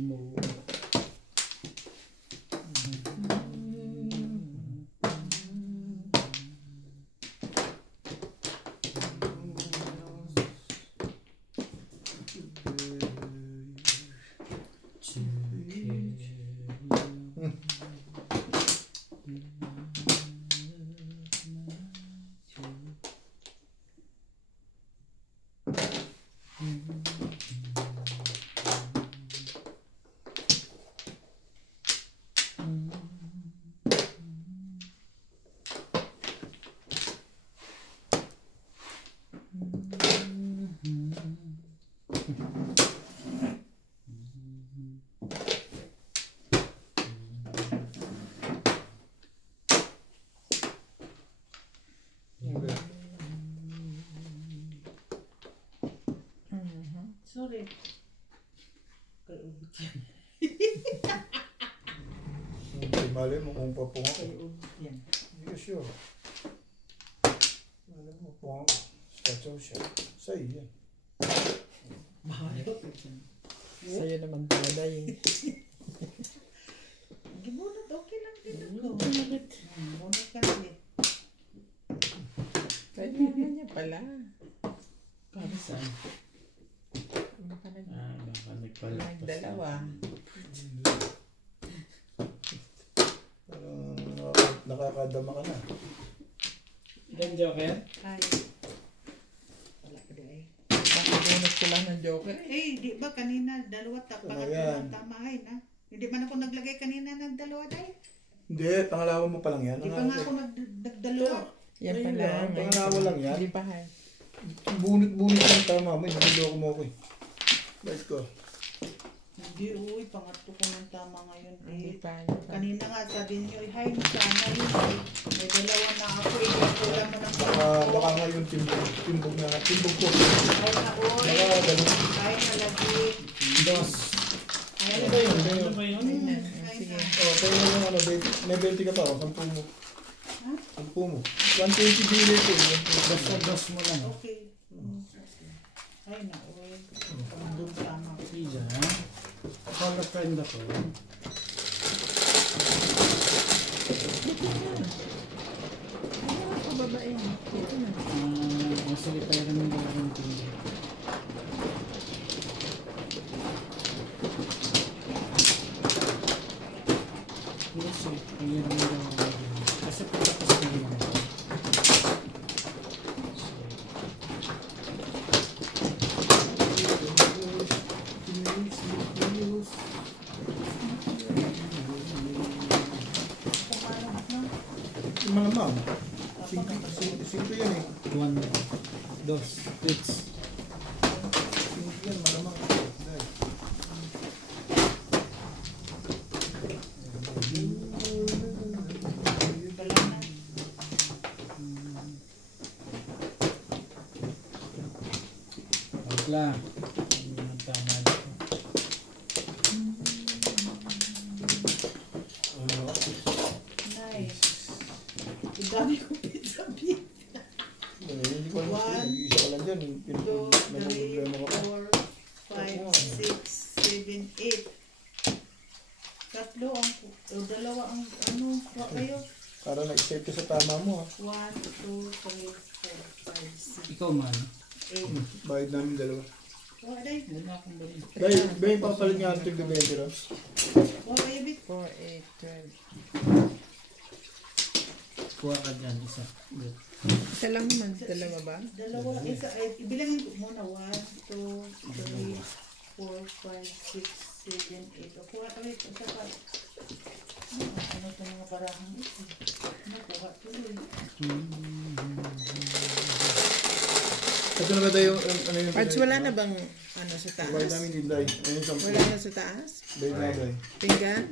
mo. Okay. Sorry. Kay ubit yan. Okay, mali mo kung papung ako. Kay ubit yan. Hindi ka sure. Mali mo papung ako. Statue siya. Sa'yo yan. Bahala ka dyan. Sa'yo naman talaga eh. Gibunot, okay lang din ako. Bakit? Bunot ka lang eh. Kailangan niya pala. Para saan? Baka Baka nagpalit pa nagdalawa. Nakakadama ka na. Ilan joker? Ay. Wala ka din eh. Nakabunot ko lang ng joker eh. Eh, di ba kanina dalawa Ano pangatlo yan? ng tamahin ha? Hindi man ako naglagay kanina ng dalawa dahil. Hindi, pangalawa mo pa lang yan. Di pa nga ako nagdalawa. Yan Ayun pala. lang, ngayon. pangalawa lang yan. Hindi pa hay. Bunit-bunit lang tama mo. Niloko mo ako eh. Bait ko. Hindi, uy, pangatlo ko ng tama ngayon. Hindi Eh, pa. kanina nga sabi niyo, hi, sana yun. May dalawa na ako, eh, kulang mo ng Baka ngayon timbog na. Timbog ko. Ay na, uy. Baka ganun. Ay na, lagi. Dos. Ay Ano na, ba yun? Ano ba yun? Ayun. Ay Sige. na. Oh, tayo na yung ano, may 20 ka pa. Oh, 10 mo. Ha? 10 mo. 120 bili ko. Basta dos mo lang. Okay. Ay na, uy. Doon tama. Siya. Call a friend ako. Ano ka babae? Ito na. Sige, pera ng dalawang tindi. Yes, eh. Pera ng dalawang tindi. Kasi patapos na yun. Yung mga ma'am. 5 yan eh. 1, 2, 3. 5 yan, malamang. Dahil. Wala. Tama. Nice. Ang dami ko pizza beef. Hindi ko alam sa'yo. One, Nag-iisa ka lang dyan. 2, 3, 4, 5, 6, 7, 8. Tatlo ang, o dalawa ang, ano, kuha kayo. Para nag-save ka sa tama mo. 1, 2, 3, 4, 5, 6, Ikaw man. 8. Bayad namin dalawa. Kuha day. Wala akong balik. Bay, papalit nga ang tigda 20 ron. Kuha kayo bit. 4, 8, 12. Kuha ka dyan, isa. Good. Isa lang naman. Dalawa ba? Dalawa, isa, ay, ibilangin ko muna. 1, 2, 3, 4, 5, 6, 7, 8. O, kuha kayo. Isa pa. Ano ito mga barahang ito? Nakuha tuloy. Ito na ba tayo ano yung Parts, wala na bang ano sa taas? Bayad namin din day. Ayun sa Wala na sa taas? Bayad na day. Pinggan?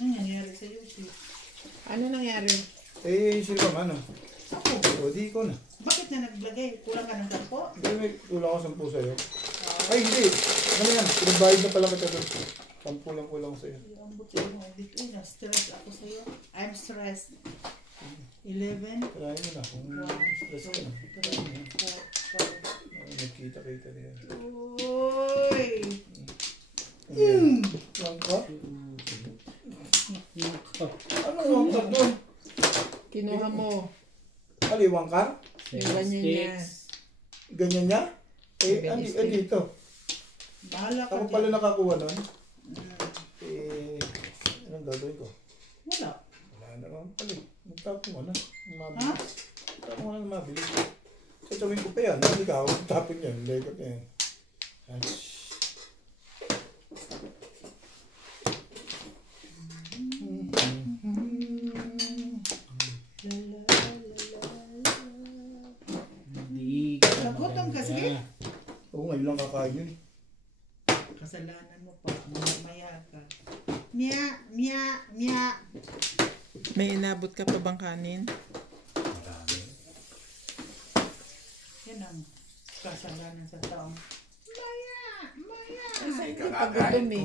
Ano nangyari sa YouTube? Ano nangyari? Eh, sino ka man Ako. O, di ko na. Bakit na naglagay? Kulang ka ng 10? Hindi, may kulang ako 10 sa'yo. Ay, hindi. Ano yan? Pinabayad na pala kita doon. 10 lang kulang sa'yo. Ang buti mo. Dito na. Stress ako sa'yo. I'm stressed. 11. Tarahin mo na kung 1, 2, stress ka na. 3, 4, 5. Nagkita-kita niya. Uy! Lang ka? Nako. Ano lang ka doon? Kinuha mo. Aliwang ka? Yung ganyan niya. Ganyan niya? Eh, dito. Bahala ka Ako dyan. pala nakakuha nun. Eh, anong gagawin ko? Wala. Wala na naman pala eh. Magtapon mo na. Ha? Magtapon mo na mabilis. Sasawin ko pa yan. Hindi ka ako magtapon yan. Lekot yan. Hindi ka Nagutom ka, sige. Oo, ngayon lang kakain yun. Kasalanan mo pa. Maya ka. Mia, mia, mia. May inabot ka pa bang kanin? Yan ang kasalanan sa taong. Maya, maya. Kasi hindi pagutom eh.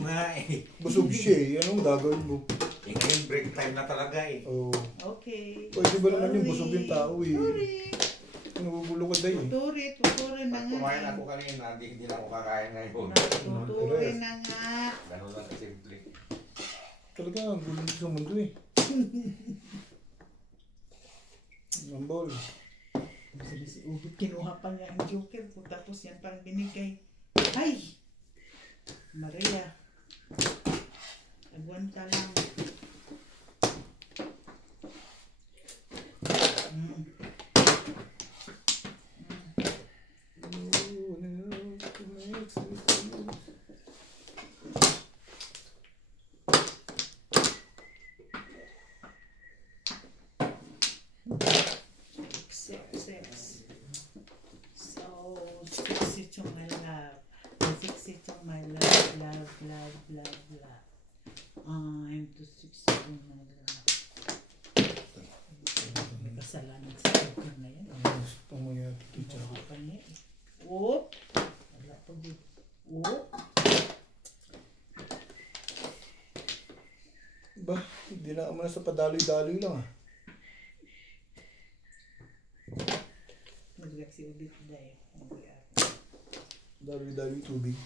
Busog siya eh. Anong gagawin mo? Eh, ngayon break time na talaga eh. Oo. Okay. Pwede ba naman yung busog yung tao eh? Sorry. Nabubulong ka dahi eh. Tuturin na Pag nga. kumain ako kanina, hindi na ako kakain ngayon. Tuturin na nga. Ganun lang kasimple. Talaga, ang gulo sa mundo eh. Nambol. Sabi si Ubit, kinuha pa niya ang joker ko. Tapos yan parang binigay. Ay! Maria. Agwanta lang. Six. So, sexy to my love. Sexy to my love, love, love, love, love. I'm too sexy to my love. May kasalanan sa joker na yan. Gusto mo yan, teacher. Wala pa niya eh. Oh! Wala pa din. Oh! Ba, hindi na naman sa padaloy-daloy lang ah. Mag-react si Ubit dahil. Mag-react. Daloy-daloy tubig.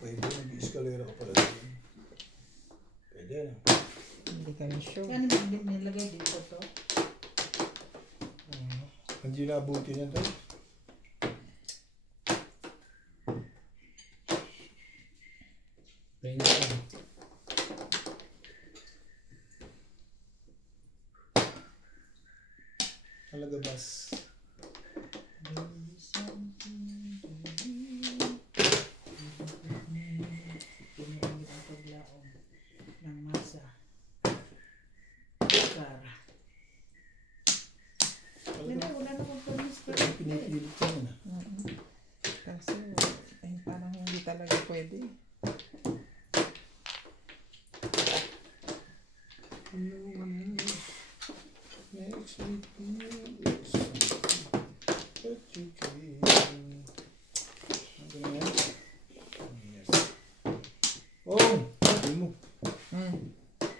Pwede. Nag-escalera ka pala dito. Pwede na. Hindi ka na sure. Ano ba nilagay dito to? Hindi naabuti niyan tayo. Thank you. Talaga bas. Pinahingit ang paglaong ng masa. Kara. Wala na kong permis ka. Pinipilit ka na. Kasi parang hindi talaga pwede. Oh, sabi mo.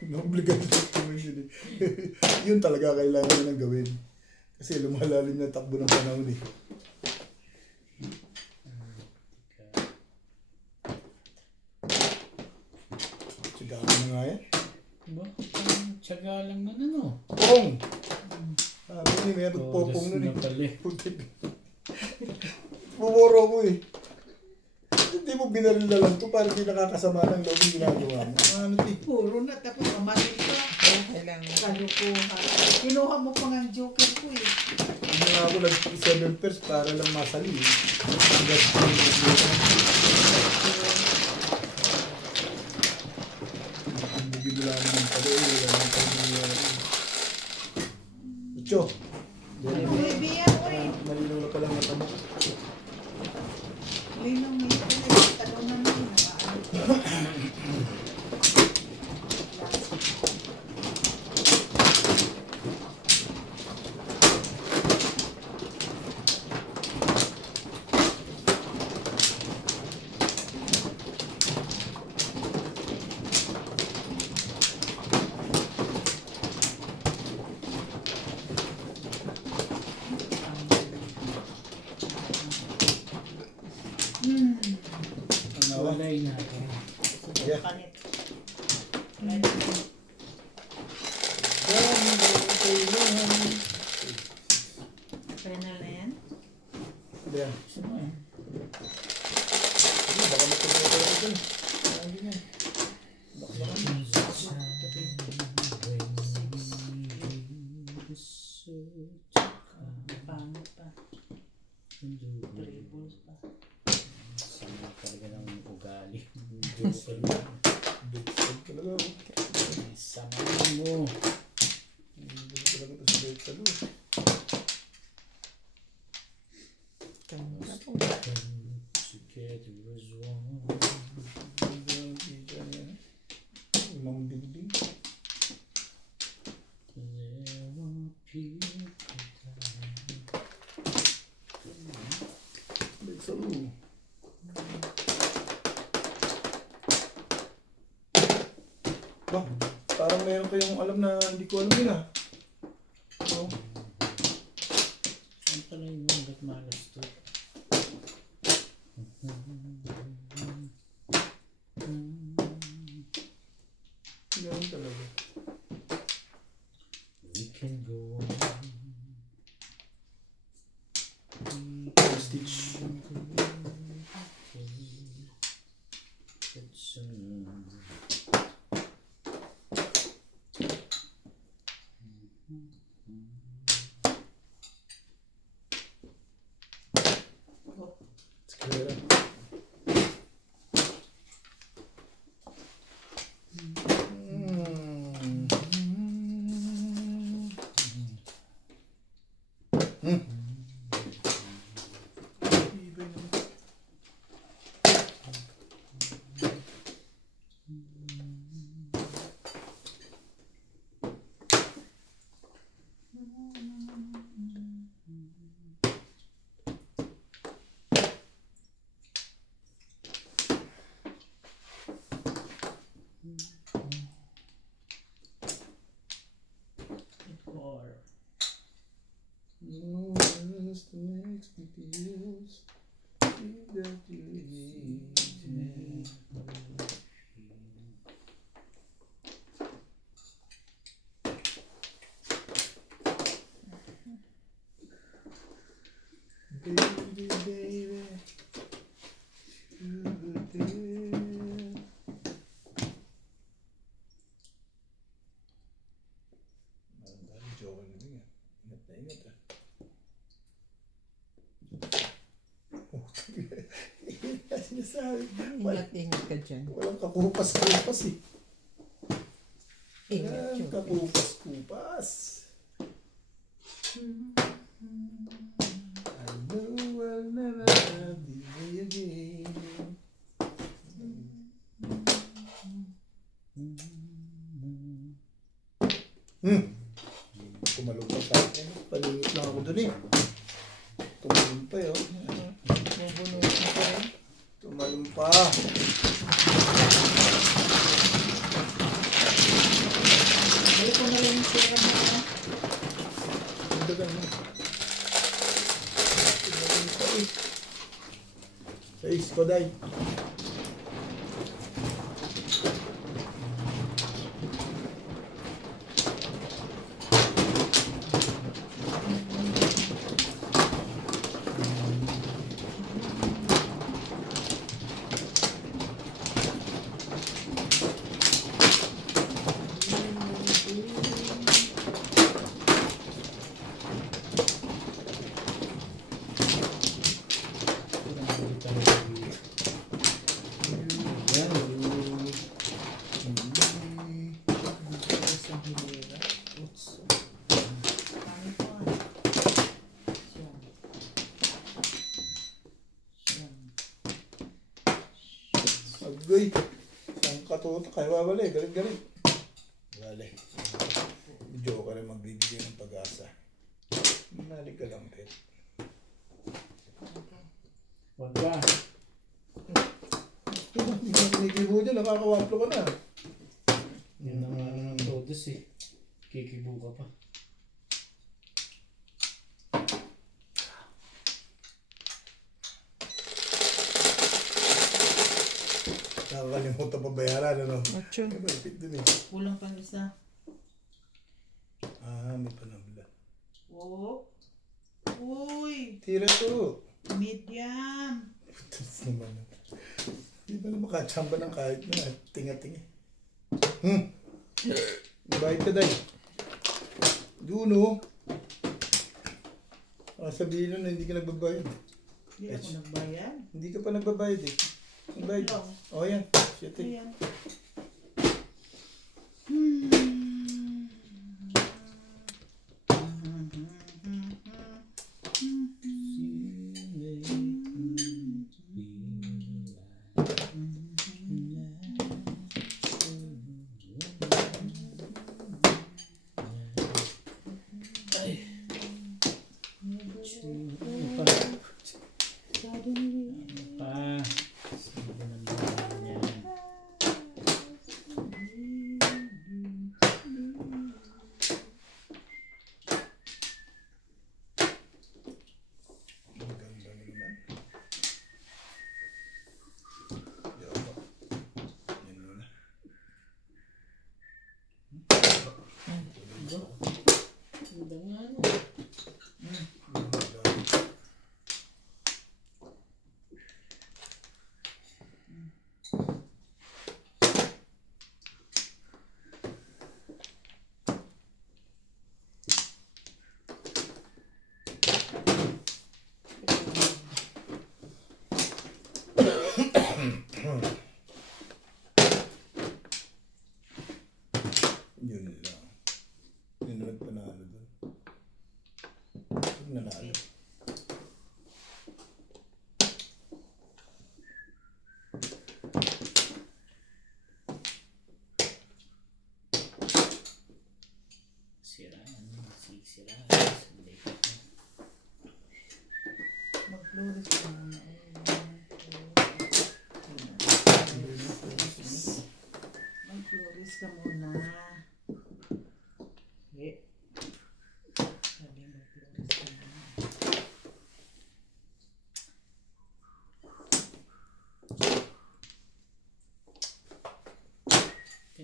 Obligado naman yun eh. Yun talaga kailangan nyo nang gawin. Kasi lumalalim na takbo ng panahon eh. Tsaga ka na nga yan. Ba? Tsaga lang na ano? Pong! Sabi ni meron popong nun eh. Pali. Pumuro ko eh. Hindi mo binaril na lang to para hindi nakakasama ng loob yung ginagawa mo. Ano ti? Puro na, tapos mamalit pa. Kailangan. Kalukuhan. Kinuha mo pa nga ang joker ko eh. Hindi nga ako nag-7 pairs para lang masali eh. Hindi mo lang naman pala eh. Wala naman pala nangyayari. Ucho! Baby yan, oy. Malinaw na palang natabok. Linaw mo yun pala. Tanong na naman. Walay na. Yeah. Panit. Final na yan? Ayan. Baka magpapagawa ko ito. Hindi nga. Pangit pa. Triples pa. Sama talaga ng ugali. Joker na. Big side talaga ako. Sama mo. Hindi ko talaga ito sa bait sa loob. Together as one. Imang dingding. There are people Bait sa loob. Ba, parang meron kayong alam na hindi ko alam yun ah. So, Saan pala yung hanggat malas to? ganun talaga. We can go on. Stitch. It's It's clear. or No rest makes me feel that you need. Baby, baby, sugar dear. Marang joke na rin. Ingat na ingat ah. Oh, sinasabi. Ingat-ingat ka dyan. Walang kakupas-kupas eh. Ingat Walang yun. kakupas-kupas. I know I'll never love you again. tumalong pa sa akin. Paningit lang ako dun eh. Tumalong pa yun. Bubunutin pa rin. Tumalong pa. Balik ko na rin yung pera mo. Dagan mo. Tumalong pa eh. Sa iskoday. Agoy. Saan katuto? Kaya wawala eh. Galing-galing. Wala eh. Medyo ka rin magbibigay ng pag-asa. Manalik ka lang, Pet. Wag ka. Hindi ka kinikibo dyan. Nakakawaplo ka na. Yan na nga naman todos eh. Kikibo ka pa. Nakakalimutan pa bayaran, ano? Ocho. May malapit dun eh. Kulang pang isa. Ah, may panabla. Oh. Uy. Tira to. Medium. Tapos naman. Di ba na makachamba ng kahit na tinga-tingi. Bayad ka dahil. Doon oh. Sabihin nun na hindi ka nagbabayad. Hindi ako nagbayad. Hindi ka pa nagbabayad eh. Nagbayad. Hello. Oh yan. Shit eh. Ayan. Yun lang. Yun lang panalo doon. Yun nanalo. Mag-flores ka muna. Mag-flores ka muna. Eh. Sabi mag-flores ka muna.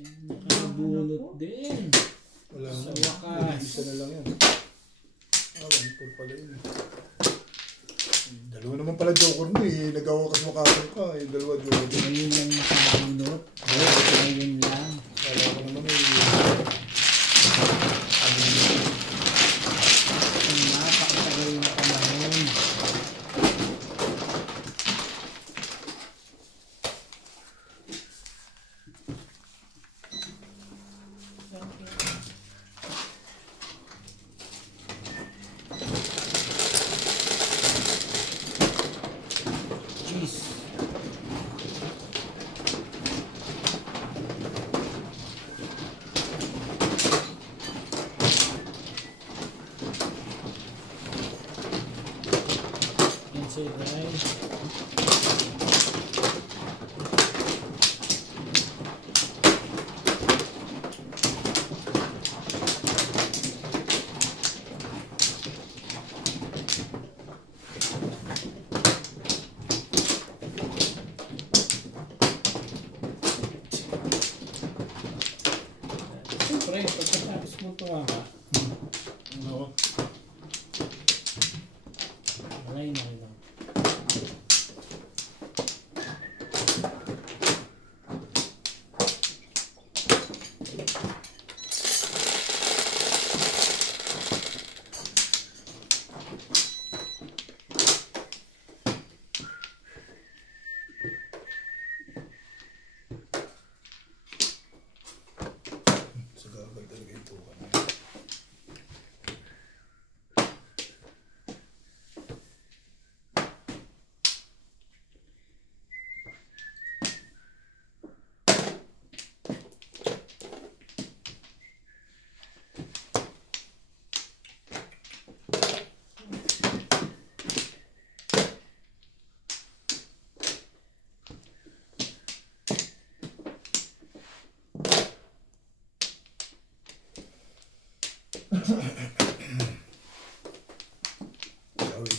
Nakabunot din. Wala Sa na. wakas. Isa na lang yan. Ah, 1-4 pala yun. Dalawa naman pala joker mo eh. Nagawa ka sa makasal ka eh. Dalawa joker. Ngayon lang nakabunot. Ngayon lang. Kala ko naman eh. Ang napakatagal na panahon. Jeez. Siray. Siyempre, pagkatapos mo tumama, Ano? malay na rin. Sa gagawin talaga ito. Sorry.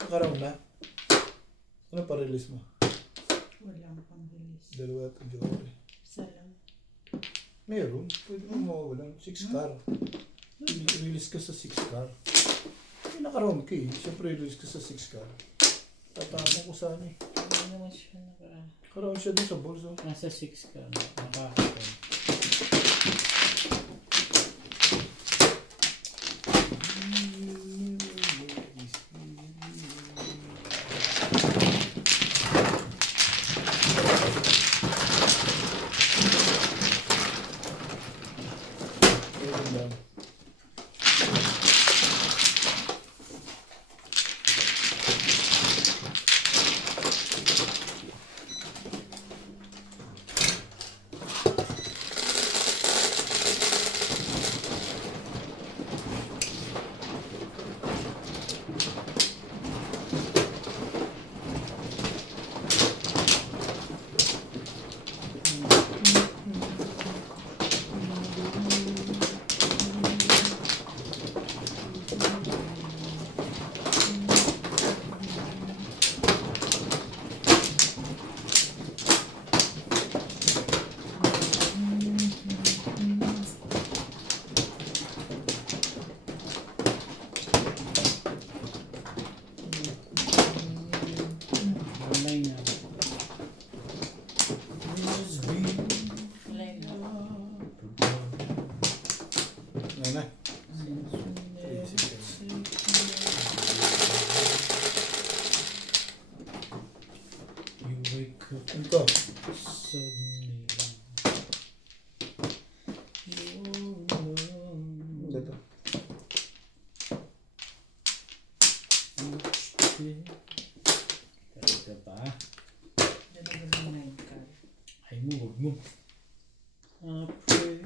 Nakaraw na. Ano pa-release mo? Walang pang release. Dalawa at Jory. Isa lang. Meron. Pwede mo mawawalan. 6 car. Release ka sa 6 car. May nakaroon ka eh. Siyempre release ka sa 6 car. Tatama ko sana eh. Hindi naman siya Karoon siya dun sa bolso. nasa 6 ka. Nakakapon. Meron lang. Malay na. Malay na. Ngayon na. You wake up Ito. suddenly. Ito. Talaga ba? Dalaga lang na yung card. Ay mo, huwag mo. I pray.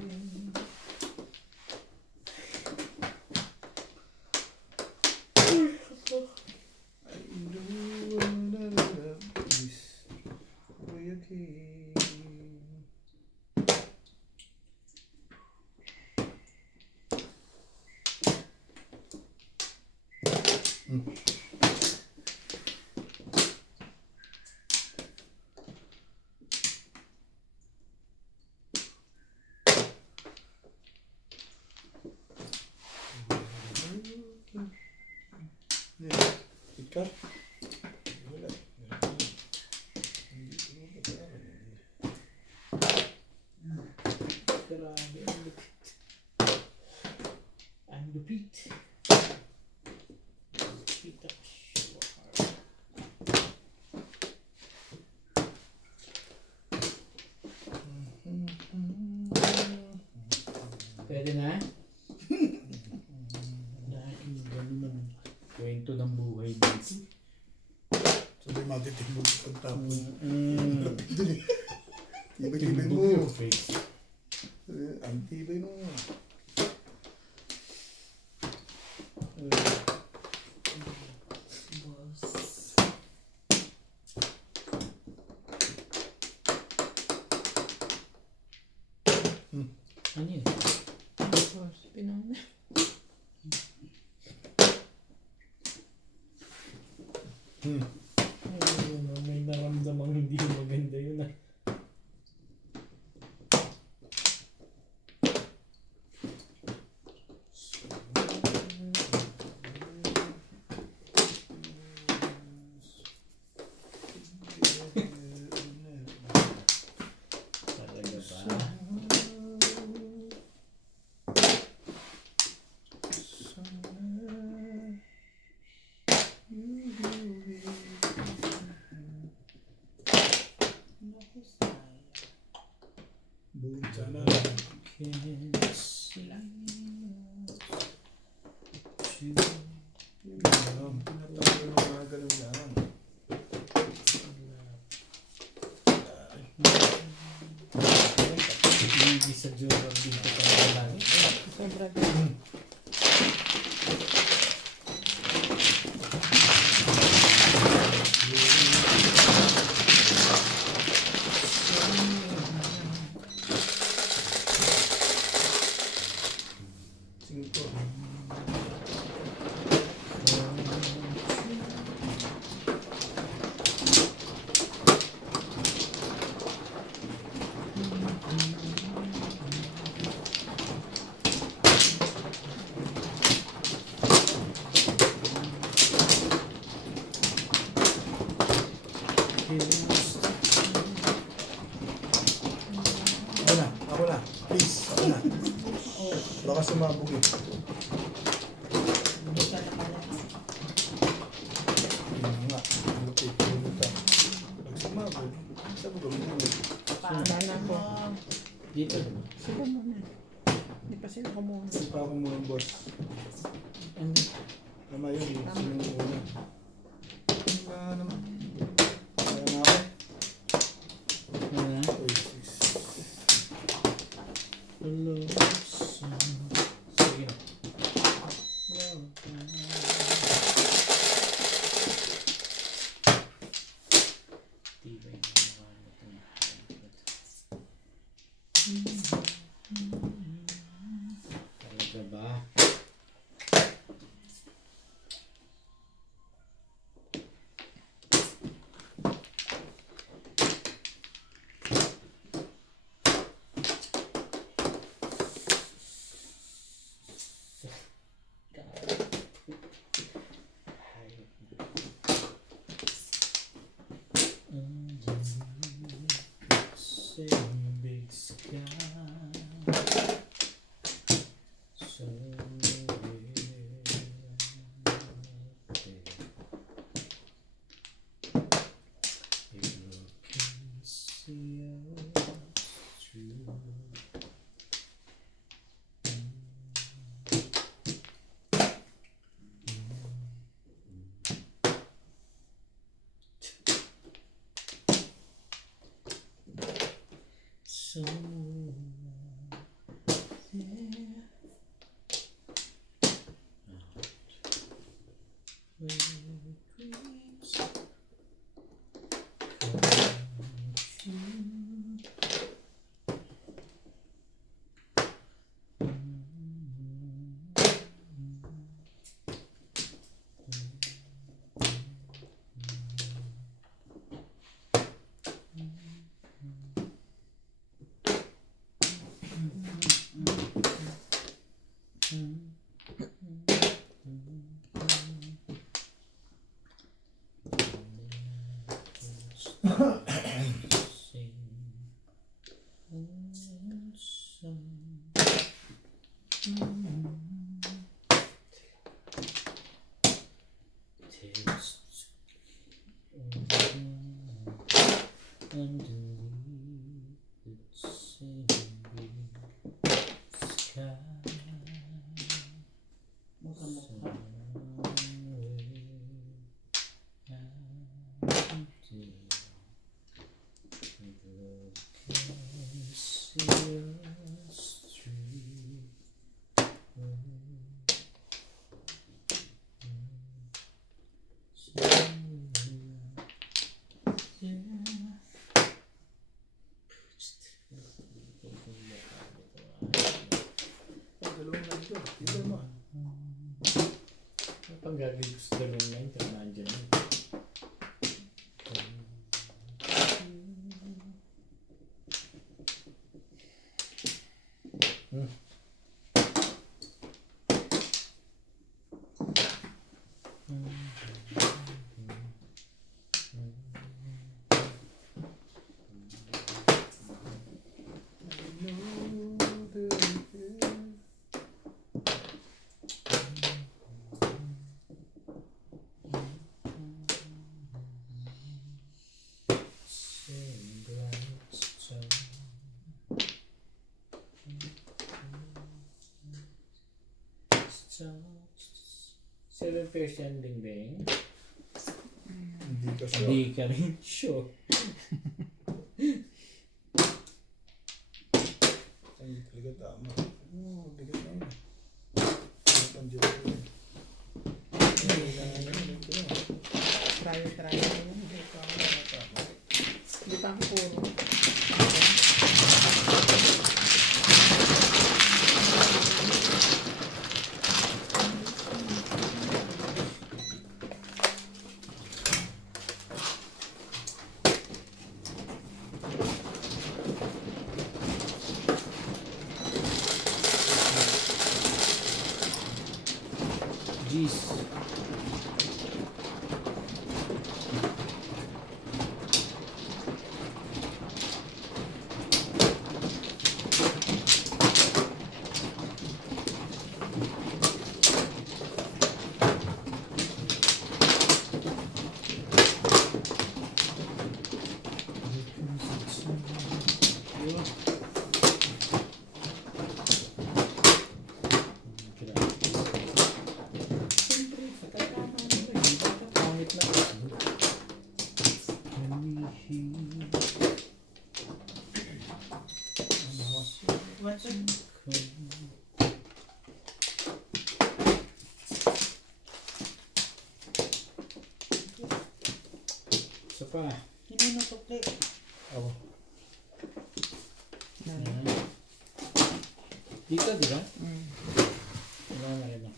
Ika? Wala. Grabe, ang lupit. Ang lupit. Lupit ako sure. Pwede na? Dahil ganun naman. Ang tibay nung... Ano yun? Tapos, pinang... May naramdamang hindi maganda yun ah. Talaga ba? Boom, sana. Can't see you. Pinatawa yung mga ganun yan. Hindi sa Jura dito pa lang. Sobra Singko. Ako na. Please, ako na. Baka sumabog eh. Yun nga. Lupit. Pag sumabog, sabog ang ulit. Nana ko. Dito. Sila muna. Hindi pa sila kumuha. Pa ako muna, boss. Ano? Tama yun. Sinong una. Wala naman. Kaya na ako. Wala. Oasis. Hello. Sige na. Tibay na talaga ba? Big sky somewhere you can see us through. Somewhere where dreams come Hindi naman. Ano pang gagawin ko sa dalawang line? Kaya nandiyan na. Seven pairs yan, Ding Ding. Hindi ka sure. Hindi ka rin sure. Ay, talaga tama. Bigat na yun. Pandiyo ko yun. Try na yun. Hindi pa ako puro. Jeez. Isa pa. Hindi na tukli. Ako. Ayan. Dito, di ba? Mm. Wala na rin ako.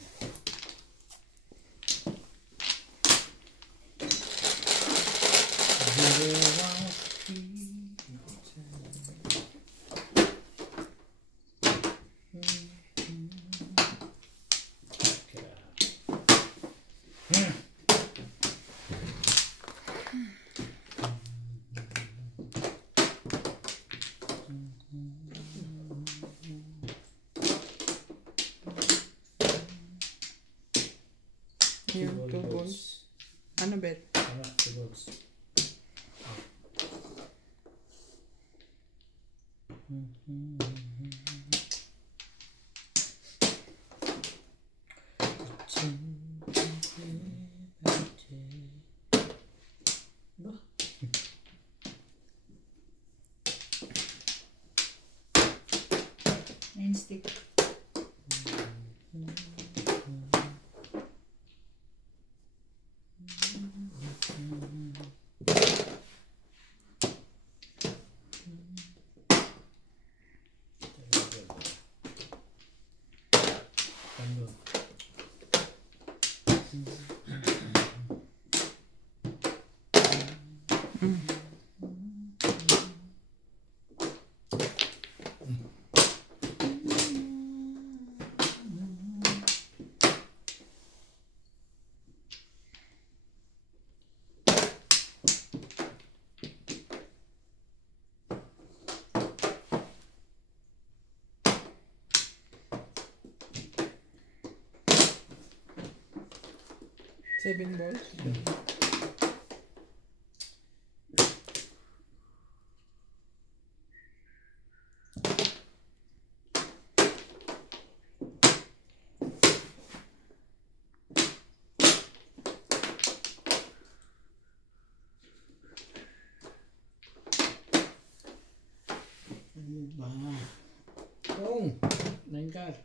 Yung 2 balls. Ano bet? Tama, 2 balls. Nine stick. Seven balls. Ano ba? Oh! 9 card.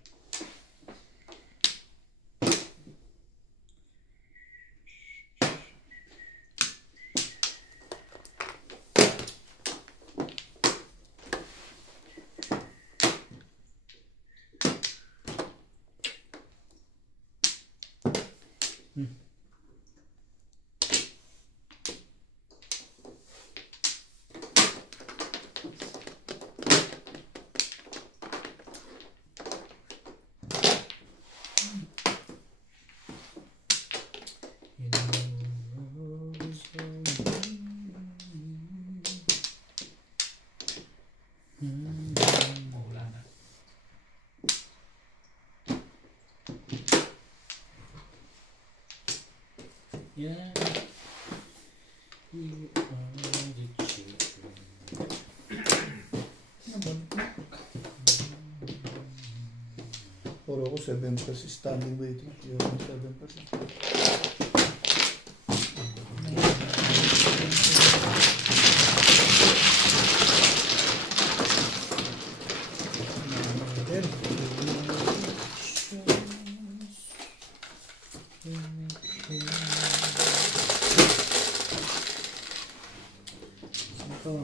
Yan. You are the children. Naman. Puro ko 7 kasi standing waiting. Yung 7 kasi. Ito.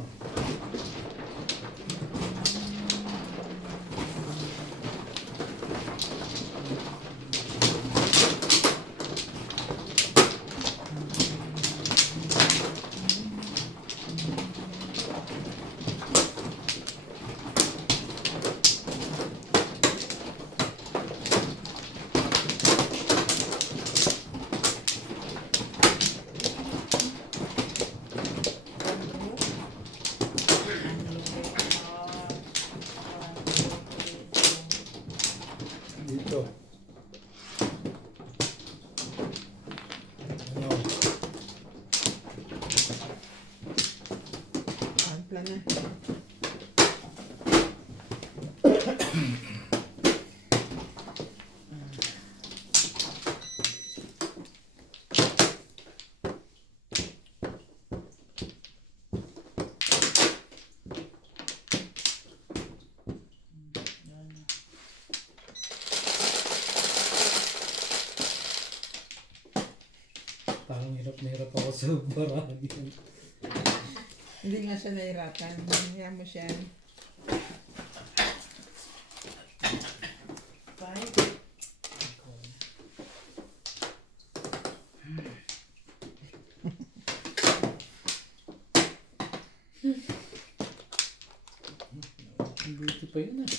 Dito. Ano? Ampla na. Parang hirap na hirap ako sa barangay. Hindi nga siya nahirapan. Hinga mo siya. Five. Buti pa yun ah.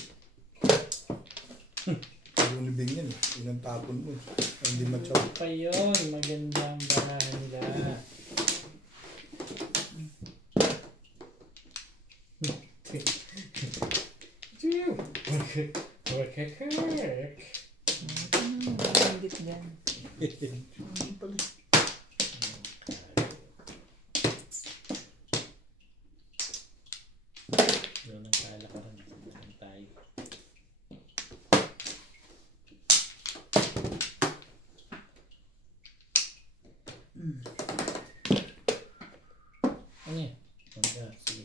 Yung libing yan eh. Yun ang tapon mo. Ay, hindi matyaw. Buti pa yun. Maganda ang barahan nila. Hindi dyan. Hindi pala. Yun ang kalakaran ng tayo. Ano yan? Ganda, sige.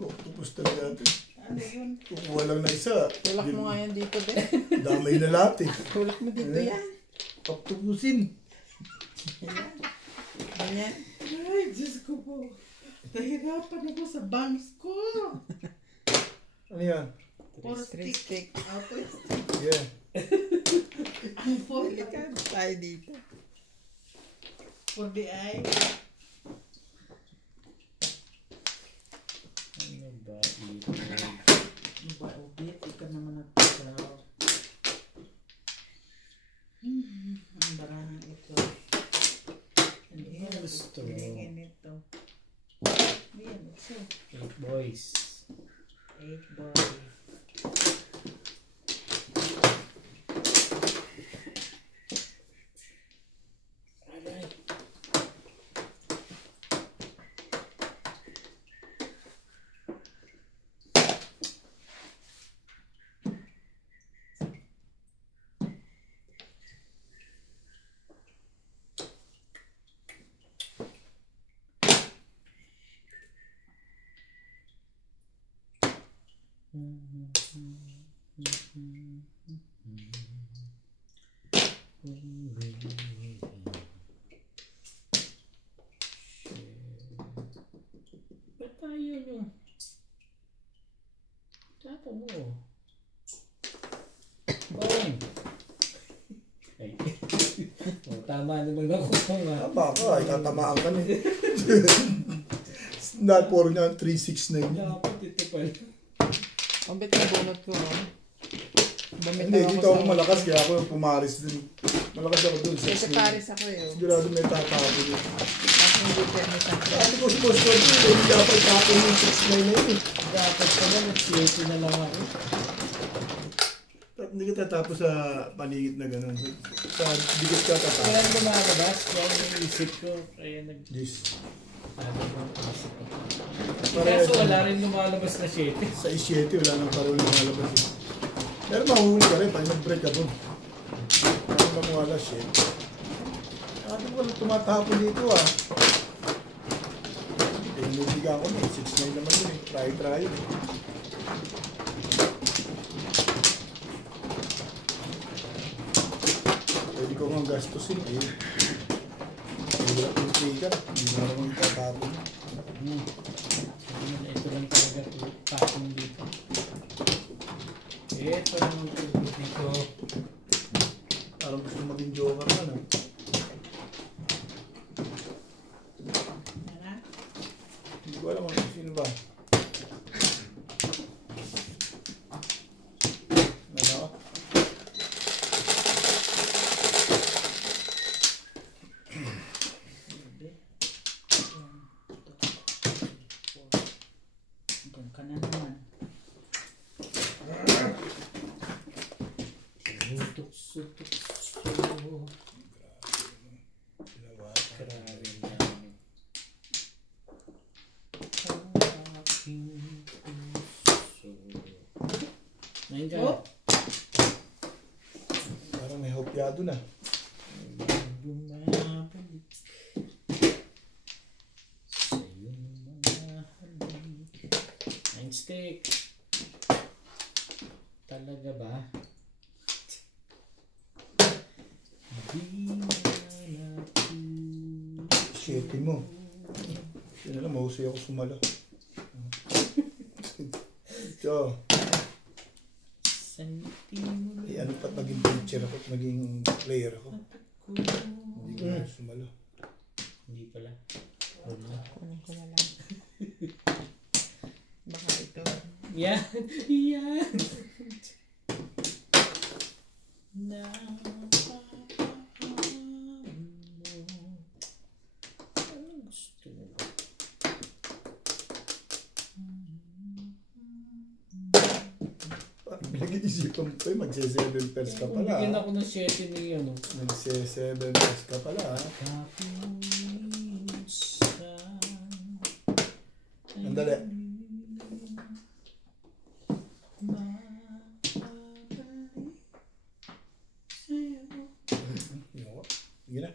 Octopus talaga ito. Ano yun? Kukuha lang na isa. Tulak mo nga yan dito, be. Damay na lahat eh. Tulak mo dito yan. Octopusin. Ganyan. Ay, Diyos ko po. Nahirapan ako sa bangs ko. Ano yan? Four Three stick. stick. Ah, four stick. Yeah. Ang four Delikado tayo dito. for the eye. Ano ba ito? Ano ba, ubit? Ikaw naman nagpagaw. Ang barahang ito. Ang hirap Gusto. pagpilingin ito. Yan, ito. 8 boys. 8 boys. Alright. Ba't tayo nyo? Tapo mo. Bawang. Ay. tama naman ako nga. Baka, itatamaan ka na eh. Puro niya 369 niya. Dapat ito pa. Ang bet na bunot ko, oh. Hindi, dito ako malakas kaya ako yung pumaris din. Malakas ako dun, Kasi 6 Paris ako eh. Oh. Sigurado may tatapon yun. Ako hindi permit ang Sabi ko si Boss Jordan, hindi dapat tapon yung 6 na yun eh. Dapat pa ba, nag-CAT na lang ako. Hindi ka tatapos sa paligid na gano'n. Sa bigot ka tatapos. Walang lumalabas, kaya yung isip ko, kaya nag... Yes. Sabi ko, isip ko. Parehas Kaso wala lang. rin lumalabas na 7. Sa 7, wala nang parang lumalabas eh. Pero mahuhuli ka rin pag nag-break ka dun. Parang mamuhala, shit. Ano ko tumatapon dito ah. Eh, niligan ko na. 6-9 naman yun eh. Try yun eh. Pwede ko nga gastusin eh. Wala kong trigger. Hindi na naman tatapon. Ito lang talaga patong dito. Ito naman po dito. Parang gusto maging joker na no? Hindi ko alam kung sino ba. Ano? Hanggang ka na naman. Sutok-sutok. Grabe lang. Aking puso. Ngayon ka. Oh. Parang may hopyado na. Bumabalik sa'yo mga halik. Nine stick. Talaga ba? Di na natin. Shitty mo. Yun na lang, mahusay ako sumala. So, Santi mo eh, ano pa't naging pitcher ako at naging player ako. Hindi ko na sumala. Hindi pala. Kunin ko na lang. Baka ito. Yan. Yan. Anong gusto mo ba? Parang pinag-iisipan mo pa eh, magse-7 pairs ka pala. Bigyan ako ng 7 ni ano. Magse-7 pairs ka pala ha. Andali. Yoko. Sige na.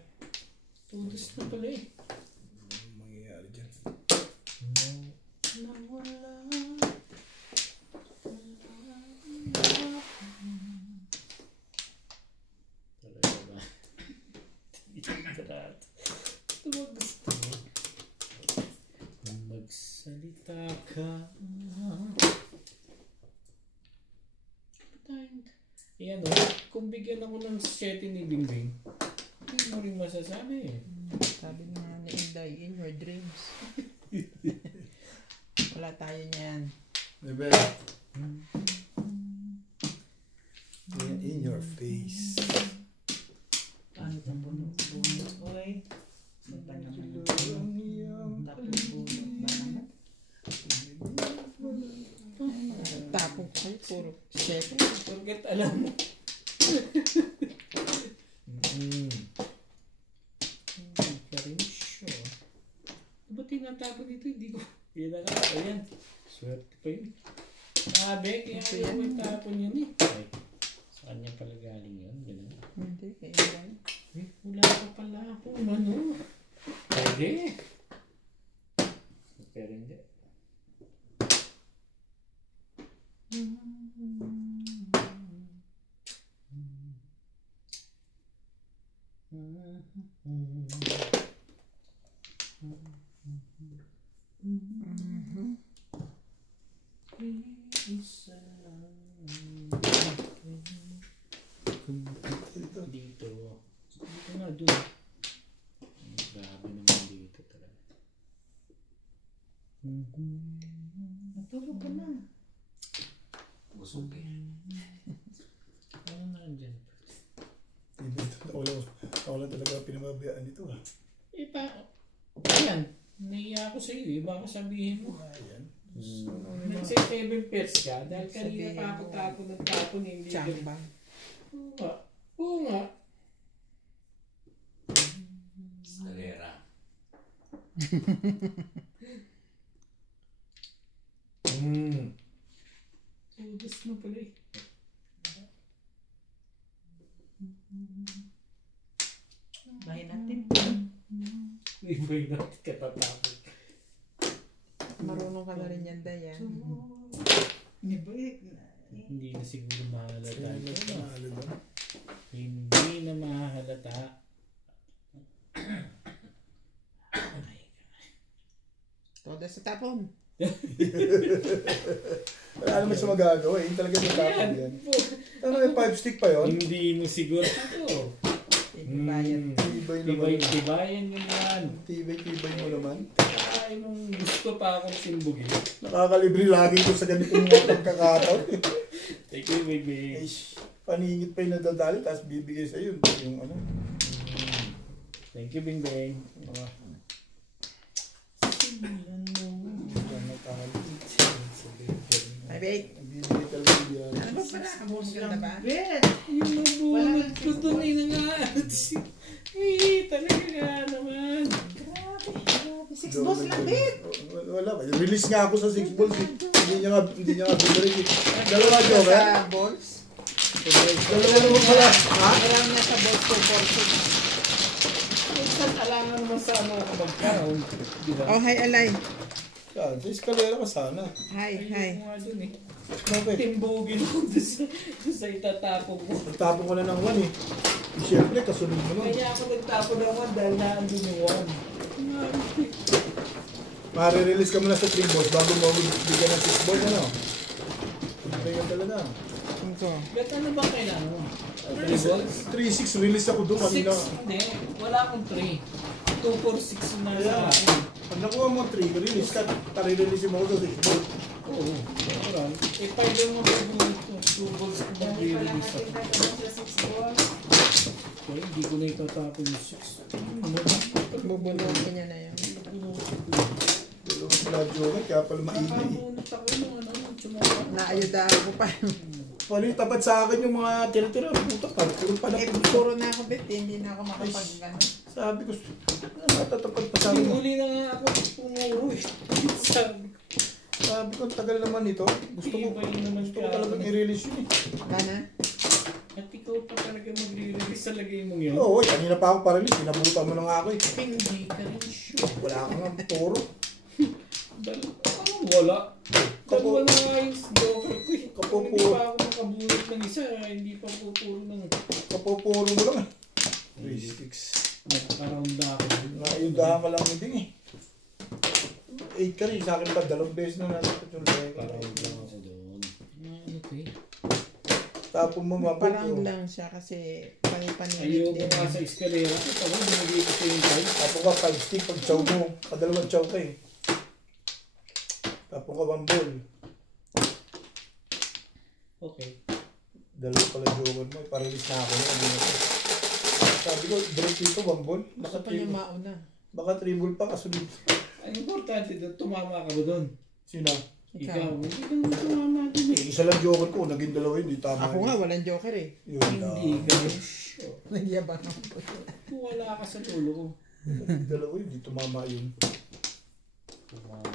Tudos na pala eh. Ano mangyayari dyan? Talaga ba? Ito ba gusto mo? Magsalita ka. Ayan o, kung bigyan ako ng 7 ni Bingbing, hindi mo rin masasabi eh. Sabi nga ni Inday, in your dreams. Wala tayo niyan. Bebe. In your face. Ano itong bunot? Oy. Ano ba naman ang bunot? Tapos bunot ba naman? Tapong ko kayo, puro 7. Forget alam mo. Hindi ka rin sure. Ano ba tinatago dito? Hindi ko. Yan na nga. Ayan. Swerte pa yun. Sabi, kaya Ito ayaw yan. mo tapon yun eh. Ay, saan niya pala galing yun? Ganun. Hindi, kay Inday. Eh, wala pa pala akong ano. Pwede. Pero hindi. Dito. Dito nga, doon. Yan ito ah. Eh, ayan. Naiya ako sa iyo. Baka sabihin mo. Ayan. Nagse-7 pairs ka. Dahil kanina pa ako tapon. Hindi ka. Chambang. Oo nga. Oo nga. Escalera. Ubus na pala eh. Bahay natin. Ibay natin katatapon. Marunong ka na rin yan, Dayan. Hindi ba eh? Hindi na siguro mahalata. Ayan, mas mahalo ba? Hindi na mahalata. Todo sa tapon. Wala naman siya magagawa eh. Yung talaga natapon yan. Ano yung 5 stick pa yun? Hindi mo siguro ito. Ibayan. Tibay naman. Tibayan mo yan. Tibay mo naman. Ay, mong gusto pa akong simbugin. Nakakalibre lagi ko sa ganitong mga pagkakataon. Thank you, baby. Ay, paningit pa yung nadadali, tapos bibigay sa iyo yung ano. Thank you, Bing Bing. Ay, wait. Bibigay talaga yan. Ano ba para? Maganda ba? Bet! Yung nabunod ko doon ay nangaat. Eh, talaga nga naman. Grabe. 6 balls lang, Bet! Wala ba? Release nga ako sa 6 balls eh. Hindi niya nga bumalik eh. Dalawa joker? Sa balls? Dalawa naman pala. Ha? Alam niya sa balls 2 Minsan alangan naman sa ano ako magkaroon. Di ba? Oh, hi, Alay. Yan, sa eskalera ka sana. Hi. Ayoko nga dun eh. Bakit? Timbugin ko doon sa itatapong mo. Nagtapon ko na ng 1 eh. Siyempre, kasunod mo nun. Kaya ako nagtapon ng 1 dahil naandun yung 1. Mare-release ka muna sa 3 balls bago mo bigyan ng 6 balls, ano? Ganyan talaga. Ito. Bet ano ba kailangan mo? 3 balls? 3-6 release ako doon 6? kanina. Hindi. Wala akong 3. 2, 4, 6 na Kaya, lang. pag nakuha mo 3, release ka. Tari-release mo ako sa 6 balls. Oo. Meron. Eh, pwede mo mag-release yung 2 balls kung Dami pala mag-release natin ako. tayo sa 6 balls. Okay, hindi ko na itatapon yung 6. Bubulogin niya na yun. Dalawang sila joker, kaya pala maingay. Nakabunot ako nung ano, tsumaka. Naayudahan ko pa. Pali, tapat sa akin yung mga tira-tira. Puta pa, puro pa na. Eh, puro na ako, Bet. Hindi na ako makapag Sabi ko, matatapat pa sa akin. Huli na nga ako pumuro eh. Sabi ko, tagal naman ito. Gusto ko talagang i-release yun eh. Gana? At ikaw pa talaga magre-release sa lagay mong yun. Oo, kanina pa ako pa-release. Pinabutan mo na nga ako eh. Hindi ka rin sure. Wala ka nga, puro. Anong wala? Dalawa na nga yung joker ko eh. Kapupuro. Hindi pa ako makabunot ng isa. Hindi pa pupuro ng... Kapupuro mo lang eh. 3-6. Nagka-round na ako. Naayudahan ka lang hindi eh. 8 ka rin, sa akin pa, 2 beses na natin yung Nagka-round lang ako doon. Ano ko eh. Tapon mo mabot. Parang lang siya kasi panipanilig Ayoko nga sa eskalera. Ito ako, binigay ko sa yung time. Tapon ka 5 stick pag chow mo. Kadalawang chow ka eh. Tapon ka 1 ball. Okay. Dalawa pala joker mo. Parelease na ako na. Sabi ko, break dito 1 ball. Gusto pa niya mauna. Baka 3 ball pa kasunod. Ang importante doon, tumama ka ba doon? Sino? Ikaw. Hindi ka naman tumama doon eh. Isa lang joker ko. Naging dalawa yun. Di tama. Ako nga, walang joker eh. Yun Hindi ka rin sure. Nagyabang ako. Kung wala ka sa tulo ko. Naging dalawa yun. Di tumama yun. Tumama